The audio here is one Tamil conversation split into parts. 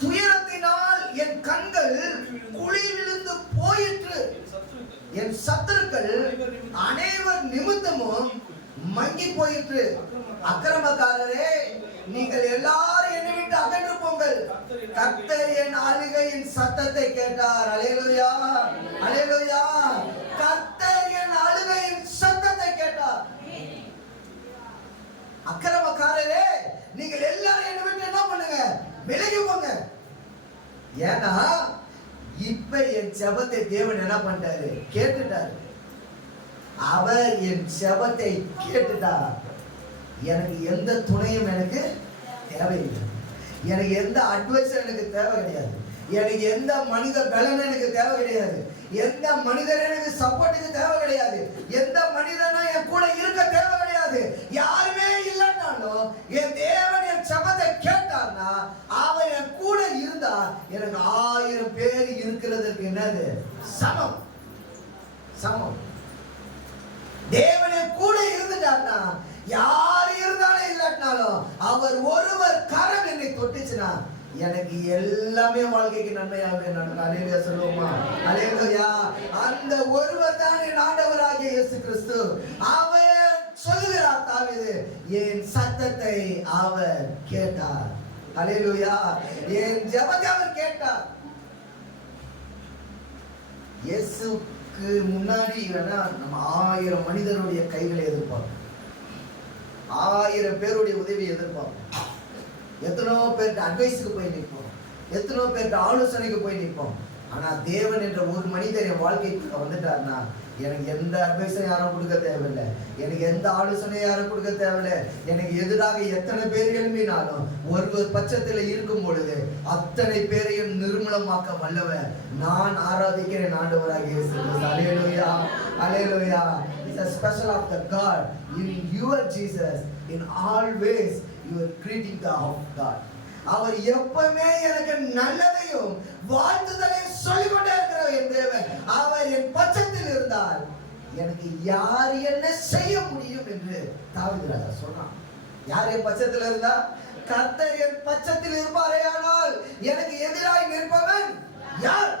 துயரத்தினால் என் கண்கள் குழி விழுந்து போயிற்று, என் சத்துருக்கள் அனைவர் நிமித்தமும் மங்கி போயிற்று. அக்கிரமக்காரரே, நீங்கள் எல்லாரும் என்னை விட்டு அகன்று போங்கள். கர்த்தர் என் ஆளுகையின் சத்தத்தை கேட்டார். அல்லேலூயா, அல்லேலூயா. கர்த்தர் என் ஆளுகையின் சத்தத்தை கேட்டார். அக்கிரமக்காரரே, நீங்கள் எல்லாரும் என்னை விட்டு என்ன பண்ணுங்க, விலகி போங்க. ஏன்னா இப்ப என் ஜெபத்தை தேவன் என்ன பண்ணிட்டாரு, கேட்டுட்டாரு. அவர் என் ஜெபத்தை கேட்டுட்டார். எனக்கு எந்த துணையும் எனக்கு தேவையில்லை. எனக்கு எந்த அட்வைஸும் எனக்கு தேவை கிடையாது. எனக்கு எந்த மனித பலனும் எனக்கு தேவை கிடையாது. எந்த மனிதன் எனக்கு சப்போர்ட்டுக்கு தேவை கிடையாது. எந்த மனிதனும் என் கூட இருக்க தேவை கிடையாது. யாருமே இல்லைன்னாலும் என் தேவன் என் ஜெபத்தை கேட்டார்னா, அவன் என் கூட இருந்தா எனக்கு 1000 பேர் இருக்கிறதுக்கு என்னது சமம், சமம். தேவனே கூட இருந்துட்டார்னா, யார் இருந்தாலும் இல்லாட்டினாலும் அவர் ஒருவர் கரம் என்னை தொட்டுச்சுன்னா எனக்கு எல்லாமே வாழ்க்கைக்கு நன்மையாக நடக்கும். அல்லேலூயா சொல்லுவோமா? அல்லேலூயா. அந்த ஒருவர் தான் என் ஆண்டவராகிய இயேசு கிறிஸ்து. அவர் சொல்லுகிறார், தாவீது என் சத்தத்தை அவர் கேட்டார். அல்லேலூயா. என் ஜெபத்தை அவர் கேட்டார். இயேசுக்கு முன்னாடி இல்லைன்னா நம்ம 1000 மனிதருடைய கைகளை எதிர்பார்ப்போம், 1000 பேருடைய உதவி எதிர்பார்ப்போம். எத்தனோ பேர்ட்ட அட்வைஸுக்கு போய் நிற்போம், எத்தனோ பேர்ட்ட ஆலோசனைக்கு போய் நிற்போம். ஆனா தேவன் என்ற ஒரு மனிதர் என் வாழ்க்கைக்கு வந்துட்டார்னா எனக்கு எந்த அட்வைஸும் யாரும் கொடுக்க தேவையில்லை, எனக்கு எந்த ஆலோசனையும் யாரும் கொடுக்க தேவையில்லை. எனக்கு எதிராக எத்தனை பேர் எழும்பினாலும் ஒரு பட்சத்தில் இருக்கும் பொழுது அத்தனை பேரையும் நிர்மூலமாக்க வல்லவர் நான் ஆராதிக்கிறேன் ஆண்டவராகிய இயேசு கிறிஸ்து. அல்லேலூயா, அல்லேலூயா. It's a special of the God in your Jesus, in all ways you are greeting the of God. அவர் எப்பவுமே எனக்கு நல்லதையும் வாழ்த்துதலையும் சொல்லிக்கொண்டே இருக்கிற என் தேவன். அவர் என் பட்சத்தில் இருந்தால் எனக்கு யார் என்ன செய்ய முடியும் என்று தாவீது ராஜா சொன்னான். யார் என் பட்சத்தில் இருந்தா? கர்த்தர் என் பட்சத்தில் இருப்பாரேயானால் எனக்கு எதிராக நிற்பவன் யார்?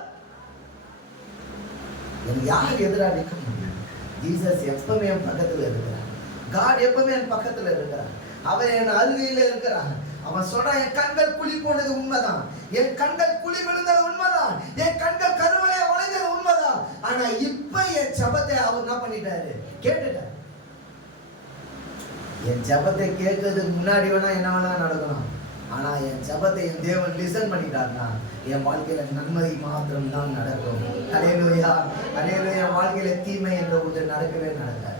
யார் எதிராக நிற்க முடியும்? ஜீசஸ் எப்பவுமே என் பக்கத்தில் இருக்கிறார். காட் எப்பவுமே என் பக்கத்தில் இருக்கிறார். அவர் என் அருகில இருக்கிறார். அவன் சொல்றான், என் கண்கள் குழி போனது உண்மைதான், என் கண்கள் குழி விழுந்தது உண்மைதான், என் கண்கள் கருவளைய உடைந்தது உண்மைதான். ஆனா இப்ப என் ஜெபத்தை அவர் என்ன பண்ணிட்டாரு, கேட்டுட்டார். என் ஜெபத்தை கேட்கறதுக்கு முன்னாடி வேணா என்ன வேணா நடக்கலாம். ஆனா என் ஜெபத்தை என் தேவன் லிசன் பண்ணிட்டார்னா என் வாழ்க்கையில நன்மை மாத்திரம் தான் நடக்கும். அல்லேலூயா, அல்லேலூயா. என் வாழ்க்கையில தீமை என்ற ஒன்று நடக்கவே நடக்காது.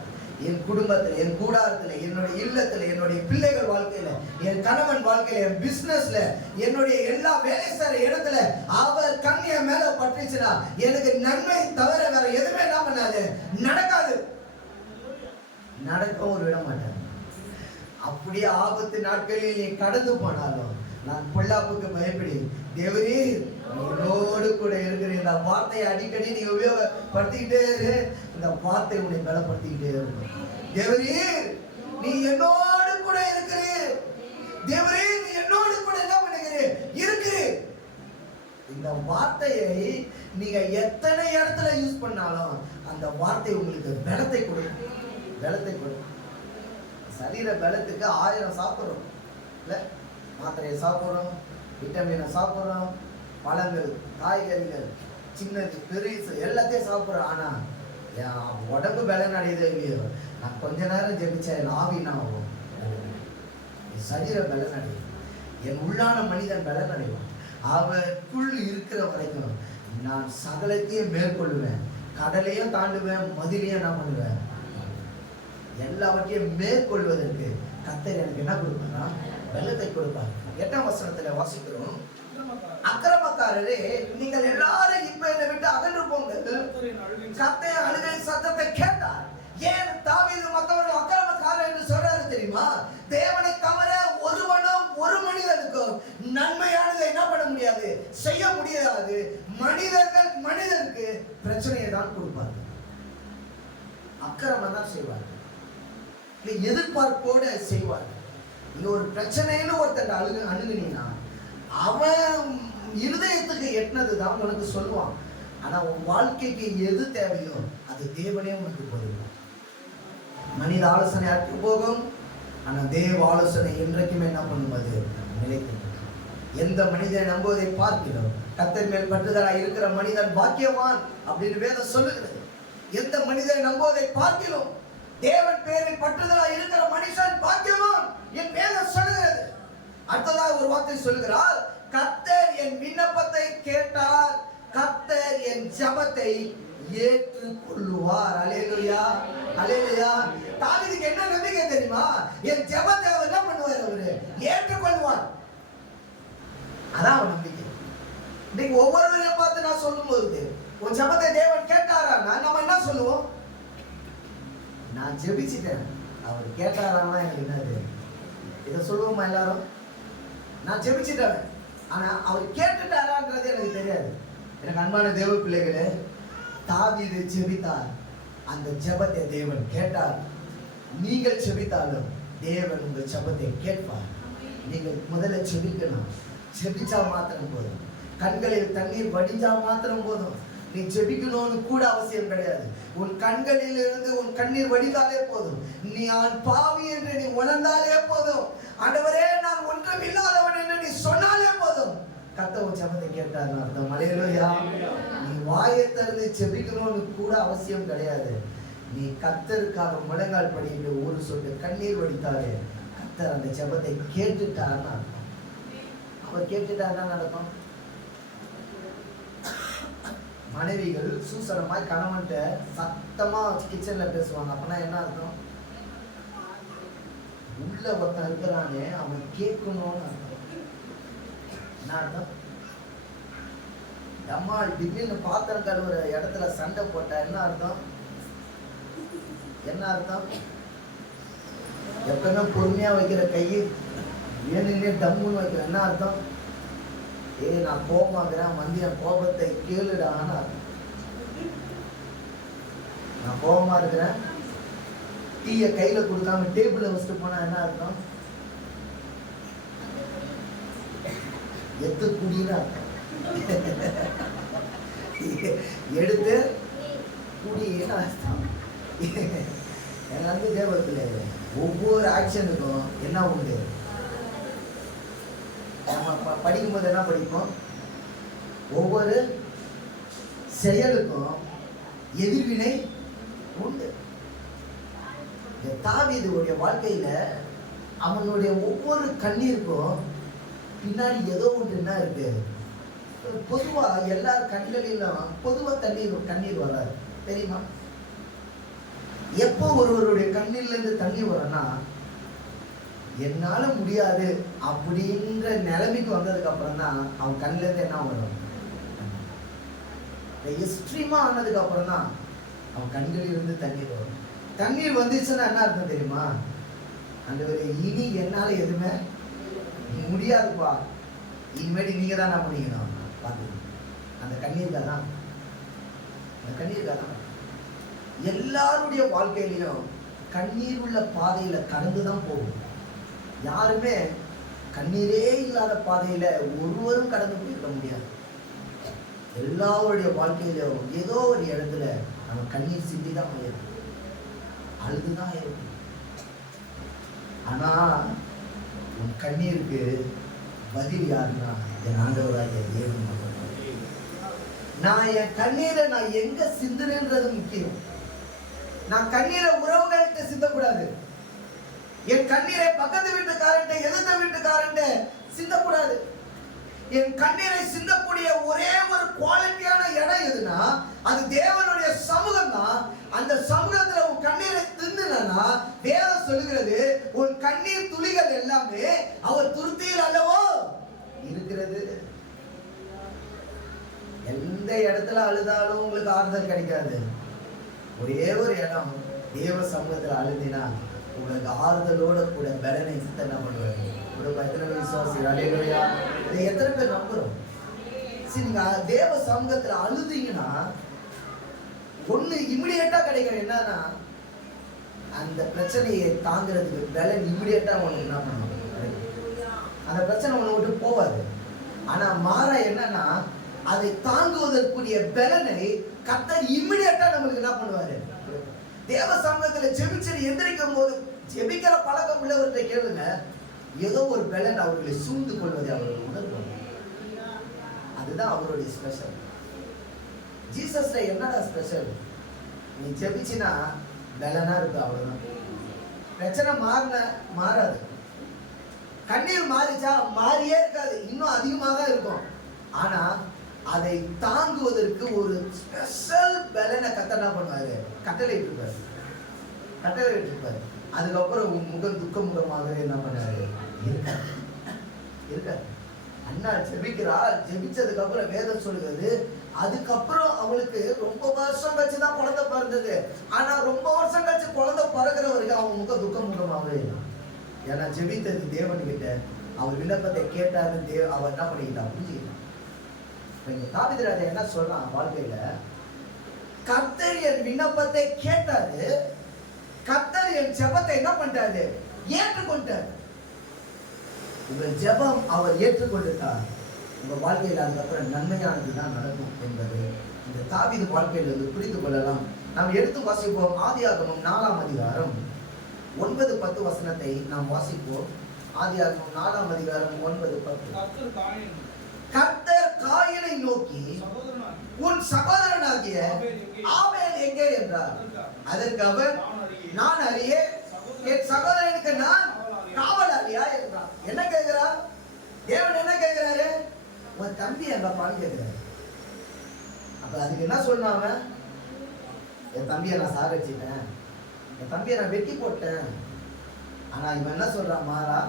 என் குடும்பத்தில், என் கூடாரத்தில், என்னுடைய இல்லத்தில், என்னுடைய பிள்ளைகள் வாழ்க்கையில, என் கணவன் வாழ்க்கையில, என் பிசினஸ்ல, என்னுடைய எல்லா வேலை செய்ற இடத்துல அவர் கண் என் மேல பட்டுச்சுன்னா எனக்கு நன்மை தவிர வேற எதுவுமே என்ன பண்ணாது, நடக்காது, நடக்க ஒரு விட மாட்டேன். அப்படியே ஆபத்து நாட்களில் நீ கடந்து போனாலும் நான் பொல்லாப்புக்கு பயப்படி தேவரே என்னோடு கூட இருக்கிற இந்த வார்த்தையை அடிக்கடி நீங்க உபயோகப்படுத்திக்கிட்டே இரு. இந்த வார்த்தை உன்னை பலப்படுத்திக்கிட்டே இருக்கும். தேவரே நீ என்னோடு கூட இருக்கிறீர், தேவரே நீ என்னோடு கூட என்ன பண்ணுகிறீர், இருக்கிறீர். இந்த வார்த்தையை நீங்க எத்தனை இடத்துல யூஸ் பண்ணாலும் அந்த வார்த்தை உங்களுக்கு பலத்தை கொடுக்கும், பலத்தை கொடுக்கும். சரீர பலத்துக்கு 1000 சாப்பிட்றோம் இல்லை, மாத்திரையை சாப்பிட்றோம், விட்டமினை சாப்பிட்றோம், பழங்கள், காய்கறிகள், சின்னது பெருசு எல்லாத்தையும் சாப்பிட்றோம். ஆனால் என் உடம்பு பலன் அடையதே இல்லையோ, நான் கொஞ்ச நேரம் ஜெபிச்சேன் ஆவினா ஆகும், என் சரீர பலன் அடையும், என் உள்ளான மனிதன் பலன் அடைவான். அவருக்குள் இருக்கிற வரைக்கும் நான் சகலத்தையும் மேற்கொள்ளுவேன், கடலையும் தாண்டுவேன், மதிலையும் என்ன பண்ணுவேன், எல்லாவற்றையும் மேற்கொள்வதற்கு கர்த்தர் எனக்கு என்ன கொடுப்பாரா, பலத்தை கொடுப்பார். 8ஆம் வசனத்துல வாசிக்கிறோம், அக்கிரமக்காரரே நீங்கள் எல்லாரும் இப்ப என்னை விட்டு அகன்று போங்கள். கர்த்தர் அழுகையின் சத்தத்தை கேட்டார். ஏன் தாவீது மற்றவர்கள் அக்கிரமக்காரர் என்று சொல்றாரு தெரியுமா? தேவனை தவிர ஒருவனும் ஒரு மனிதனுக்கும் நன்மையானதை என்ன பண்ண முடியாது, செய்ய முடியாது. மனிதர்கள் மனிதனுக்கு பிரச்சனையை தான் கொடுப்பார்கள், அக்கிரமம் தான் செய்வார்கள், எதிர்பார்ப்போடு செய்வார்கள். இங்க ஒரு பிரச்சனைன்னு ஒருத்தன் அணுகுனீங்கன்னா அவன் இருதயத்துக்கு எட்டினதுதான் உனக்கு சொல்லுவான். ஆனா உன் வாழ்க்கைக்கு எது தேவையோ அது தேவனே உனக்கு போதும். மனித ஆலோசனை அற்று போகும், ஆனா தேவ ஆலோசனை என்றைக்குமே என்ன பண்ணுவது நிலைக்கும். எந்த மனிதனை நம்புவதை பார்க்கிறோம் கர்த்தர் மேல் பற்றுதலாய் இருக்கிற மனிதன் பாக்கியவான் அப்படின்னு வேதம் சொல்லுகிறது. எந்த மனிதனை நம்புவதை பார்க்கிறோம் தேவன் பேரில் பற்றுதலாய் இருக்கிற மனுஷன் பாக்கியவான் என் வேதம் சொல்லுகிறது. அடுத்ததாக ஒரு வார்த்தை சொல்லுகிறார், கர்த்தர் என் விண்ணப்பத்தை கேட்டார், கர்த்தர் என் ஜெபத்தை ஏற்றுக்கொள்வார். அல்லேலூயா, அல்லேலூயா. தாவீதுக்கு என்ன நம்பிக்கை தெரியுமா? என் ஜெபத்தை அவர் என்ன பண்ணுவார்? அவரு ஏற்றுக்கொள்வார். அதான் அவன் நம்பிக்கை. இன்னைக்கு ஒவ்வொருவரையும் பார்த்து நான் சொல்லும்போது உன் ஜெபத்தை தேவன் கேட்டாரான்னா நம்ம என்ன சொல்லுவோம்? நான் ஜெபிச்சிட்டேன், அவர் கேட்டாரான்னா எனக்கு என்னது? இதை சொல்லுவோமா எல்லாரும்? நான் ஜெபிச்சிட்டேன், ஆனா அவர் கேட்டுட்டாரான்றது எனக்கு தெரியாது. எனக்கு அன்பான தேவ பிள்ளைகளே, தாவீது ஜெபித்தார், அந்த ஜெபத்தை தேவன் கேட்டார். நீங்கள் ஜெபித்தாலும் தேவன் உங்கள் ஜெபத்தை கேட்பார். நீங்கள் முதல்ல ஜெபிக்கணும். ஜெபிச்சா மாத்திரம் போதும், கண்களில் தண்ணீர் வடிஞ்சா மாத்திரம் போதும். நீ ஜெபிக்கணும்னு கூட அவசியம் கிடையாது. உன் கண்களில் இருந்து உன் கண்ணீர் வடிந்தாலே போதும். நீ பாவி என்று நீ உணர்ந்தாலே போதும். ஆண்டவரே நான் ஒன்றும் இல்லாதவன் என்று நீ சொன்னாலே போதும். கர்த்தர் உன் ஜெபத்தை கேட்டார்னு அர்த்தம். அல்லேலூயா. நீ வாயை திறந்து ஜெபிக்கணும்னு கூட அவசியம் கிடையாது. நீ கர்த்தருக்காக முழங்கால் படிட்டு ஒரு சொட்டு கண்ணீர் வடித்தாலே கர்த்தர் அந்த ஜெபத்தை கேட்டுட்டார்னு அர்த்தம். அவர் கேட்டுட்டார்னா நடக்கும். மனைவிகள் சூசனமாய் கணவன்கிட்ட சத்தமா கிச்சன்ல பேசுவாங்க. அப்பனா என்ன அர்த்தம்? உள்ள ஒருத்தன் இருக்கிறானே அவன் கேட்கணும்னு அர்த்தம். என்ன அர்த்தம்? அம்மா திடீர்னு பாத்திரம் கழுவுற இடத்துல சண்டை போட்டா என்ன அர்த்தம்? என்ன அர்த்தம்? எப்பவுமே பொறுமையா வைக்கிற கையை வேணுன்னே டம்முன்னு வைக்கிற என்ன அர்த்தம்? நான் கோபமாக்குறேன், வந்து என் கோபத்தை கேளுடான்னு அர்த்தம். நான் கோபமா இருக்கிறேன், டீயை கையில கொடுக்காம டேபிள வச்சுட்டு போனா என்ன அர்த்தம்? எத்து குடின்னு அர்த்தம். எடுத்து குடின்னு அர்த்தம். எனக்கு வந்து தேவத்துல ஒவ்வொரு ஆக்ஷனுக்கும் என்ன உண்டு? நம்ம படிக்கும்போது என்ன படிப்போம்? ஒவ்வொரு செயலுக்கும் எதிர்வினை உண்டு. தாவீதுடைய வாழ்க்கையில அவனுடைய ஒவ்வொரு கண்ணீருக்கும் பின்னாடி ஏதோ ஒன்று என்ன இருக்கு. பொதுவா எல்லார் கண்களிலும் பொதுவா கண்ணீர் வராது தெரியுமா? எப்போ ஒருவருடைய கண்ணில இருந்து தண்ணீர் வரனா என்னால முடியாது அப்படின்ற நிலைமைக்கு வந்ததுக்கு அப்புறம் தான் அவன் கண்ணில இருந்து என்ன வரும்? எக்ஸ்ட்ரீமா ஆனதுக்கு அப்புறம் தான் அவன் கண்களில் இருந்து தண்ணீர் வரும். தண்ணீர் வந்துச்சுன்னா என்ன அர்த்தம் தெரியுமா? அந்த இனி என்னால எதுவுமே முடியாதுப்பா, இனிமேட்டு நீங்க தான் நான் பண்ணிக்கணும். பார்த்து அந்த கண்ணீர் தான், அந்த கண்ணீர் தான் எல்லாருடைய வாழ்க்கையிலையும் கண்ணீர் உள்ள பாதையில கடந்துதான் போகும். யாருமே கண்ணீரே இல்லாத பாதையில ஒருவரும் கடந்து போயிருக்க முடியாது. எல்லாருடைய வாழ்க்கையிலும் ஏதோ ஒரு இடத்துல நம்ம கண்ணீர் சிந்தி தான் இருக்கும், அழுதுதான் இருக்கும். ஆனா உன் கண்ணீருக்கு பதில் யாருன்னா என் ஆண்டவராகிய தேவன். நான் என் கண்ணீரை நான் எங்க சிந்துனேன்றது முக்கியம். நான் கண்ணீரை உறவுகள்கிட்ட சிந்தக்கூடாது. என் கண்ணீரை பக்கத்து வீட்டுக்காரன்ட்ட எதிர்த்த வீட்டுக்காரன்ட்ட சிந்தக்கூடாது. என் கண்ணீரை சிந்தக்கூடிய ஒரே ஒரு குவாலிட்டியான இடம் எதுனா அது தேவனுடைய சமூகம் தான். அந்த சமூகத்துல உன் கண்ணீரை தின்னுனா வேதம் சொல்லுகிறது, உன் கண்ணீர் துளிகள் எல்லாமே அவர் துருத்தியில் அல்லவோ இருக்கிறது. எந்த இடத்துல அழுதாலும் உங்களுக்கு ஆறுதல் கிடைக்காது. ஒரே ஒரு இடம், தேவ சமூகத்துல அழுதினா உங்களுக்கு ஆறுதலோட கூட பலனை என்ன பண்ணுவாங்க. எத்தனை விசுவாசி அலையிலா இதை எத்தனை பேர் நம்புறோம்? சரி, நீங்க தேவ சமூகத்துல அழுதீங்கன்னா ஒண்ணு இமிடியேட்டா கிடைக்கிற என்னன்னா அந்த பிரச்சனையை தாங்கிறதுக்கு பலன் இமிடியேட்டா உங்களுக்கு என்ன பண்ணும் அந்த பிரச்சனை உன்னை விட்டு போவாது. ஆனா மாறா என்னன்னா, அதை தாங்குவதற்குரிய பலனை கர்த்தர் இம்மிடியேட்டா நமக்கு என்ன பண்ணுவாரு? தேவ சமூகத்துல ஜெபிச்சு எந்திரிக்கும் போது ஜெபிக்கிற பழக்கம் உள்ளவர்கிட்ட கேளுங்க, ஏதோ ஒரு பலன் அவர்களை சூழ்ந்து கொள்வதை அவர்கள் உணர்வாங்க. அதுதான் அவருடைய ஸ்பெஷல். ஜீசஸ்ல என்னடா ஸ்பெஷல்? நீ ஜெபிச்சினா பலனா இருக்கு, அவ்வளவுதான். பிரச்சனை மாறாது. கண்ணீர் மாறிச்சா மாறியே இருக்காது, இன்னும் அதிகமாக தான் இருக்கும். ஆனா அதை தாங்குவதற்கு ஒரு ஸ்பெஷல் பலனை கர்த்தர் என்ன பண்ணுவாரு? கட்டளை இருப்பாரு. அதுக்கப்புறம் முகம் துக்க முகமாக என்ன பண்ணாரு? இருக்காரு. அண்ணா ஜெபிக்கிறா, ஜெபிச்சதுக்கு அப்புறம் வேதம் சொல்லுகிறது, அதுக்கப்புறம் அவளுக்கு ரொம்ப வருஷம் கழிச்சுதான் குழந்தை பிறந்தது. ஆனா ரொம்ப வருஷம் கழிச்சு குழந்தை பிறகுற வரைக்கும் அவன் முகம் துக்க முகமாகவே. ஏன்னா ஜெபித்தது தேவன் கிட்ட, அவர் விண்ணப்பத்தை கேட்டாரு, அவர் என்ன பண்ணிக்கிட்டான்? புரிஞ்சுக்கிட்டான். தாவீது ராஜா என்ன சொல்றான் வாழ்க்கையில? கர்த்தர் என் விண்ணப்பத்தை கேட்டாரு, கர்த்தர் என் ஜெபத்தை என்ன பண்ணிட்டாரு? ஏற்றுக்கொண்டார். உங்கள் ஜெபம் அவர் ஏற்றுக்கொண்டுட்டார், உங்க வாழ்க்கையில் அதுக்கப்புறம் நன்மையானது தான் நடக்கும் என்பது இந்த தாவீது வாழ்க்கையில இருந்து புரிந்து கொள்ளலாம். நாம் எடுத்து வாசிப்போம். ஆதியாகமம் 4ஆம் அதிகாரம் 9-10 வசனத்தை நாம் வாசிப்போம். ஆதியாகமம் 4ஆம் அதிகாரம் 9-10. கர்த்தர் காயீனை நோக்கி, உன் சகோதரனாகிய ஆபேல் எங்கே என்றார். அதற்கு அவர், நான் அறியே, என் சகோதரனுக்கு நான் காவலாளியா என்றார். என்ன கேட்கிறார் தேவன்? என்ன கேட்கிறாரு? உன் தம்பி எங்கப்பான்னு கேட்கிறாரு. அப்ப அதுக்கு என்ன சொன்னாங்க? என் தம்பியை நான் சாகடிச்சிட்டேன், என் தம்பியை நான் வெட்டி போட்டேன். ஆனா இவன் என்ன சொல்றான்? மாறா,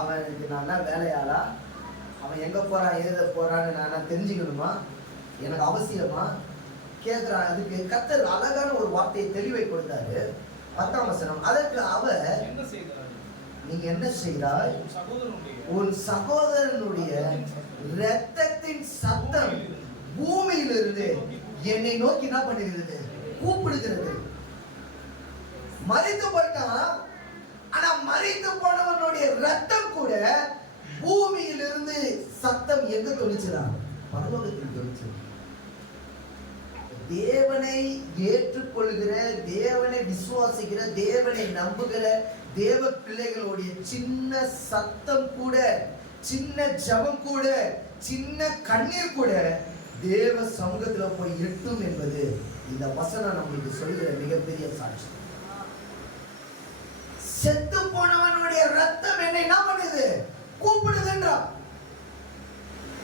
அவனுக்கு நான் வேலையாளா? அவன் எங்க போறான், எழுத போறான்னு நான் தெரிஞ்சுக்கணுமா? எனக்கு அவசியமா? கேட்கிறான். அதுக்கு கர்த்தர் அழகான ஒரு வார்த்தையை தெளிவை கொடுத்தாரு. 10ஆம் வசனம். அதற்கு அவர், நீங்க என்ன செய்தாய்? உன் சகோதரனுடைய இரத்தத்தின் சத்தம் பூமியிலிருந்து என்னை நோக்கி என்ன பண்ணுகிறது? கூப்பிடுகிறது. மரித்து போயிட்டான். ஆனா மரித்து போனவனுடைய ரத்தம் கூட பூமியிலிருந்து சத்தம் எங்க தொழிச்சுதான்? பரலோகத்தில் தொழிச்சு. தேவனை ஏற்றுக்கொள்கிற, தேவனை விசுவாசிக்கிற, தேவனை நம்புகிற தேவ பிள்ளைகளுடைய சின்ன சத்தம் கூட, சின்ன ஜபம் கூட, சின்ன கண்ணீர் கூட தேவ சமூகத்துல போய் எட்டும் என்பது இந்த வசனம் நம்மளுக்கு சொல்கிற மிகப்பெரிய சாட்சி. செத்து போனவனுடைய ரத்தம் என்னை என்ன பண்ணுது? கூப்பிடுதுன்றா.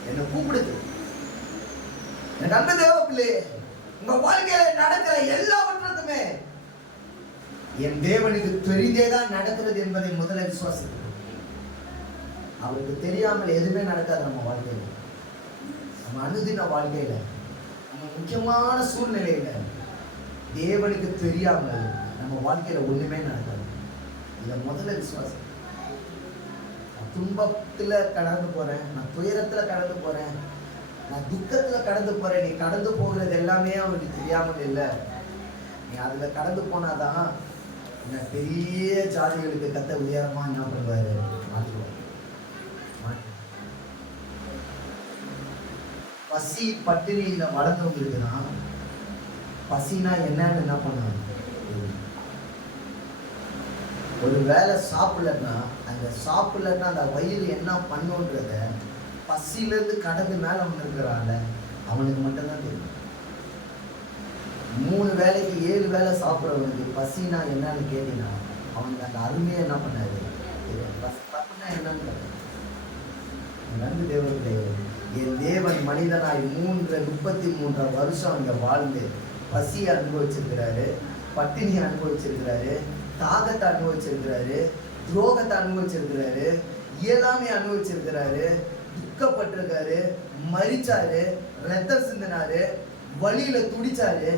என்ன கூப்பிடுது? என் அன்பு தேவ பிள்ளையே, உங்க வாழ்க்கையில நடக்கிற எல்லாவற்றுக்குமே என் தேவனுக்கு தெரிந்தேதான் நடக்கிறது என்பதை முதல்ல விசுவாசிக்கணும். அவருக்கு தெரியாமல் எதுவுமே நடக்காது நம்ம வாழ்க்கையில. நம்ம அனுதின வாழ்க்கையில, நம்ம முக்கியமான சூழ்நிலையில தேவனுக்கு தெரியாமல் நம்ம வாழ்க்கையில ஒண்ணுமே நடக்காது. இதை முதல்ல விசுவாசம். நான் துன்பத்துல கடந்து போறேன், நான் துயரத்துல கடந்து போறேன், நான் துக்கத்துல கடந்து போறேன். நீ கடந்து போகிறது எல்லாமே அவனுக்கு தெரியாமல் இல்லை. நீ அதுல கடந்து போனாதான் பெரிய ஜாதிகளுக்கு கத்த உயரமா என்ன பண்ணுவாரு? மாற்றுவார். பசி பட்டினியில வளர்ந்தவங்களுக்கு தான் பசினா என்னன்னு என்ன பண்ணுவாங்க? ஒரு வேளை சாப்பிடலன்னா, அந்த சாப்பிடலன்னா அந்த வயிறு என்ன பண்ணுன்றத பசியிலிருந்து கடந்து மேல வந்திருக்கிறான்ல அவனுக்கு மட்டும்தான் தெரியும். 3 வேளைக்கு 7 வேளை சாப்பிட்றவனுக்கு பசினா என்னன்னு கேட்டீங்கன்னா அவனுக்கு அந்த அருமையை என்ன பண்ணாரு? பசினா என்னன்னு நன்றி தேவனுக்கு. என் தேவன் மனிதனாய் 33 வருஷம் இங்க வாழ்ந்து பசியை அனுபவிச்சிருக்கிறாரு, பட்டினியை அனுபவிச்சிருக்கிறாரு, தாகத்தை அனுபவிச்சிருக்கிறாரு, துரோகத்தை அனுபவிச்சிருக்கிறாரு, இயலாமை அனுபவிச்சிருக்கிறாரு, துக்கப்பட்டிருக்காரு, மரிச்சாரு, ரத்தம் சிந்தினாரு, வழியில துடிச்சாரு.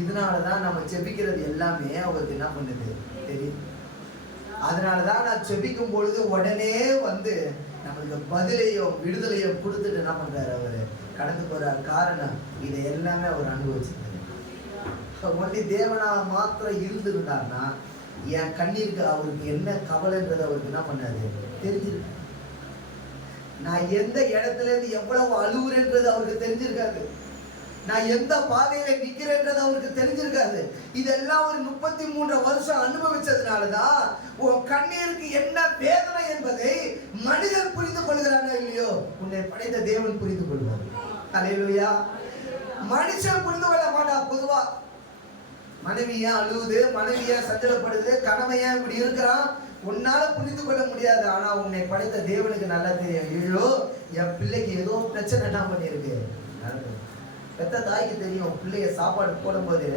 இதனாலதான் நம்ம செபிக்கிறது எல்லாமே அவருக்கு என்ன பண்ணுது தெரியும். அதனாலதான் நான் செபிக்கும் பொழுது உடனே வந்து நம்மளுக்கு பதிலையும் விடுதலையும் கொடுத்துட்டு என்ன பண்றாரு? அவரு கடந்து போறாரு. காரணம் இதை எல்லாமே அவர் அனுபவிச்சிருக்காரு. ஒன்லி தேவனா மாத்திரம் இருந்திருந்தாருன்னா என் கண்ணீருக்கு அவருக்கு என்ன கவலைன்றது அவருக்கு என்ன பண்ணாரு? தெரிஞ்சிருக்கு. நான் எந்த இடத்துல இருந்து எவ்வளவு அழுவுறேன்றது அவருக்கு தெரிஞ்சிருக்காது. நான் எந்த பாதையில நிக்கிறேன்றது அவருக்கு தெரிஞ்சிருக்காது. இதெல்லாம் ஒரு 33 வருஷம் அனுபவிச்சதுனாலதான் உன் கண்ணீருக்கு என்ன வேதனை என்பதை மனிதன் புரிந்து கொள்கிறாங்க இல்லையோ, உன்னை படைத்த தேவன் புரிந்து கொள்வார். அல்லேலூயா. மனுஷன் புரிந்து கொள்ள மாட்டான். பொதுவா மனைவி ஏன் அழுவுது, மனைவி ஏன் சஞ்சலப்படுது, கணவன் ஏன் இப்படி இருக்கிறான், உன்னால புரிந்து கொள்ள முடியாது. ஆனா உன்னை படைத்த தேவனுக்கு நல்லா தெரியும். ஐயோ என் பிள்ளைக்கு ஏதோ பிரச்சனை என்ன பண்ணிருக்கு. பெத்த தாய்க்கு தெரியும். பிள்ளைய சாப்பாடு போடும்போது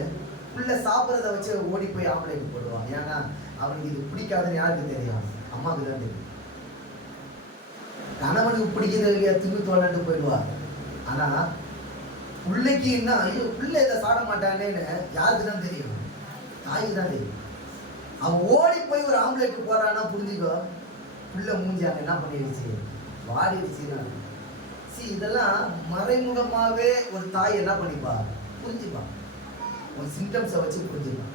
பிள்ளை சாப்பிட்றத வச்சு ஓடி போய் ஆம்பளைக்கு போடுவான். ஏன்னா அவனுக்கு இது பிடிக்காதுன்னு யாருக்கு தெரியும்? அம்மாவுக்கு தான் தெரியும். கணவனுக்கு பிடிக்கிறது இல்லையா தின்னு தோலண்டு போயிடுவா. ஆனா பிள்ளைக்கு என்ன, ஐயோ பிள்ளை இதை சாட மாட்டானேன்னு யாருக்கு தான் தெரியும்? தாய்க்கு தான் தெரியும். அவன் ஓடி போய் ஒரு ஆம்பளைக்கு போறான்னா புரிஞ்சுக்கோ, பிள்ளை மூஞ்சி அவன் என்ன பண்ணிடுச்சு, வாடிடுச்சுன்னா. இதெல்லாம் மறைமுகமாவே ஒரு தாய் என்ன பண்ணிப்பா, புரிஞ்சுப்பா. உன் சிம்டம்ஸை வச்சு புரிஞ்சுப்பா,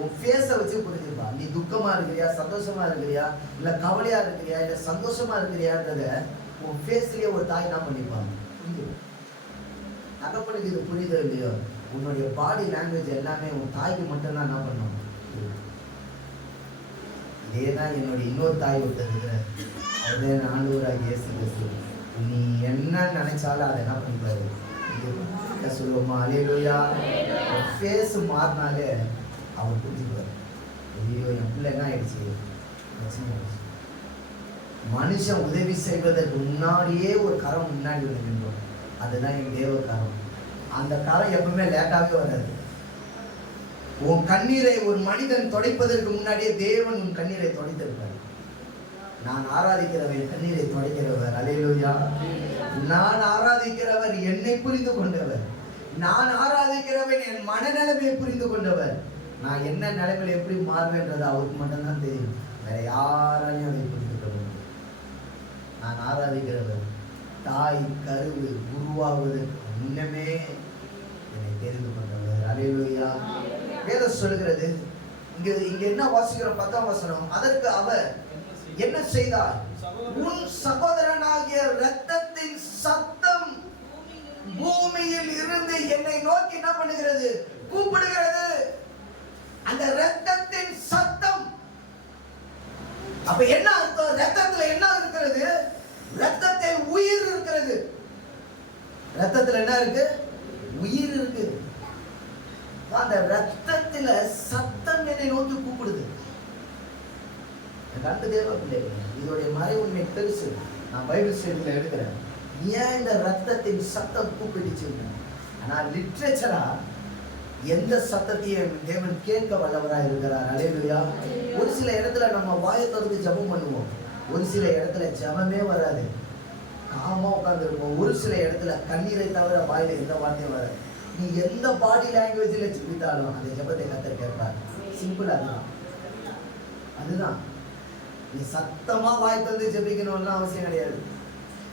உன் ஃபேஸை வச்சு புரிஞ்சுப்பா. நீ துக்கமா இருக்கிறியா, சந்தோஷமா இருக்கிறியா, இல்ல கவலையா இருக்கிறியா, இல்ல சந்தோஷமா இருக்கிறியான்றத உன் ஃபேஸ்லயே ஒரு தாய் என்ன பண்ணிப்பா, புரிஞ்சுப்பா. தகப்பனுக்கு இது புரியுதோ இல்லையோ, உன்னுடைய பாடி லாங்குவேஜ் எல்லாமே உன் தாய்க்கு மட்டும்தான் என்ன பண்ணும். இதேதான் என்னுடைய இன்னொரு தாய் ஒருத்தர் இருக்கிற, அதே ஆண்டவராகிய இயேசு கிறிஸ்து. நீ என்ன நினைச்சாலும் அதை என்ன பண்ணிப்பாரு சொல்லுவோமா. அல்லேலூயா. ஃபேஸ் மாறினாலே அவர் புரிஞ்சுப்பாரு. ஐயோ என் பிள்ளை என்ன ஆயிடுச்சு. மனுஷன் உதவி செய்வதற்கு முன்னாடியே ஒரு கரம் முன்னாடி வந்து நின்றோம். அதுதான் என் தேவ கரம். அந்த கரம் எப்பவுமே லேட்டாவே வராது. உன் கண்ணீரை ஒரு மனிதன் துடைப்பதற்கு முன்னாடியே தேவன் உன் கண்ணீரை துடைத்திருப்பார். நான் ஆராதிக்கிறவர் கண்ணீரை துடைக்கிறவர். அல்லேலூயா. நான் ஆராதிக்கிறவர் என்னை புரிந்து கொண்டவர். நான் ஆராதிக்கிறவன் என் மனநிலைமையை புரிந்து கொண்டவர். நான் என்ன நிலைமையில எப்படி மாறுவேன்றது அவருக்கு மட்டும்தான் தெரியும். வேற யாராலையும் அதை புரிந்து கொள்ள முடியும். நான் ஆராதிக்கிறவர் தாய் கருவு உருவாவதற்கு முன்னமே என்னை தெரிந்து கொண்டவர். அல்லேலூயா. வேதம் சொல்லுகிறது. இங்க என்ன வாசிக்கிறோம்? 10ஆம் வசனம். அதற்கு அவர் என்ன செய்தார்? உன் சகோதரனாகிய இரத்தத்தின் சத்தம் பூமியில் இருந்து என்னை நோக்கி என்ன பண்ணுகிறது? கூப்பிடுகிறது. அந்த இரத்தத்தின் சத்தம். அப்ப என்ன அர்த்தம்? இரத்தத்துல என்ன இருக்கிறது? இரத்தத்தில் உயிர் இருக்கிறது. இரத்தத்துல என்ன இருக்கு? உயிர் இருக்கு. அந்த இரத்தத்துல சத்தம் என்னை நோக்கி கூப்பிடுது. கண்டு தேவ பிள்ளைகள், இதோடைய மறை உண்மை பெருசு. நான் பைபிள் ஸ்டடியில் எடுக்கிறேன். ஏன் இந்த ரத்தத்தின் சத்தம் கூப்பிடுச்சு? ஆனா லிட்ரேச்சரா எந்த சத்தத்தையும் தேவன் கேட்க வல்லவராக இருக்கிறார். அல்லேலூயா. ஒரு சில இடத்துல நம்ம வாயை திறந்து ஜெபம் பண்ணுவோம், ஒரு சில இடத்துல ஜெபமே வராது, காமா உட்கார்ந்துருப்போம். ஒரு சில இடத்துல கண்ணீரை தவிர வாயில எந்த வார்த்தையும் வராது. நீ எந்த பாடி லாங்குவேஜ்ல ஜெபித்தாலும் அந்த ஜெபத்தை கர்த்தர் கேட்பார். சிம்பிள். அதுதான். நீ சத்தமா வாய் திறந்து ஜெபிக்கணும்னு அவசியம் கிடையாது.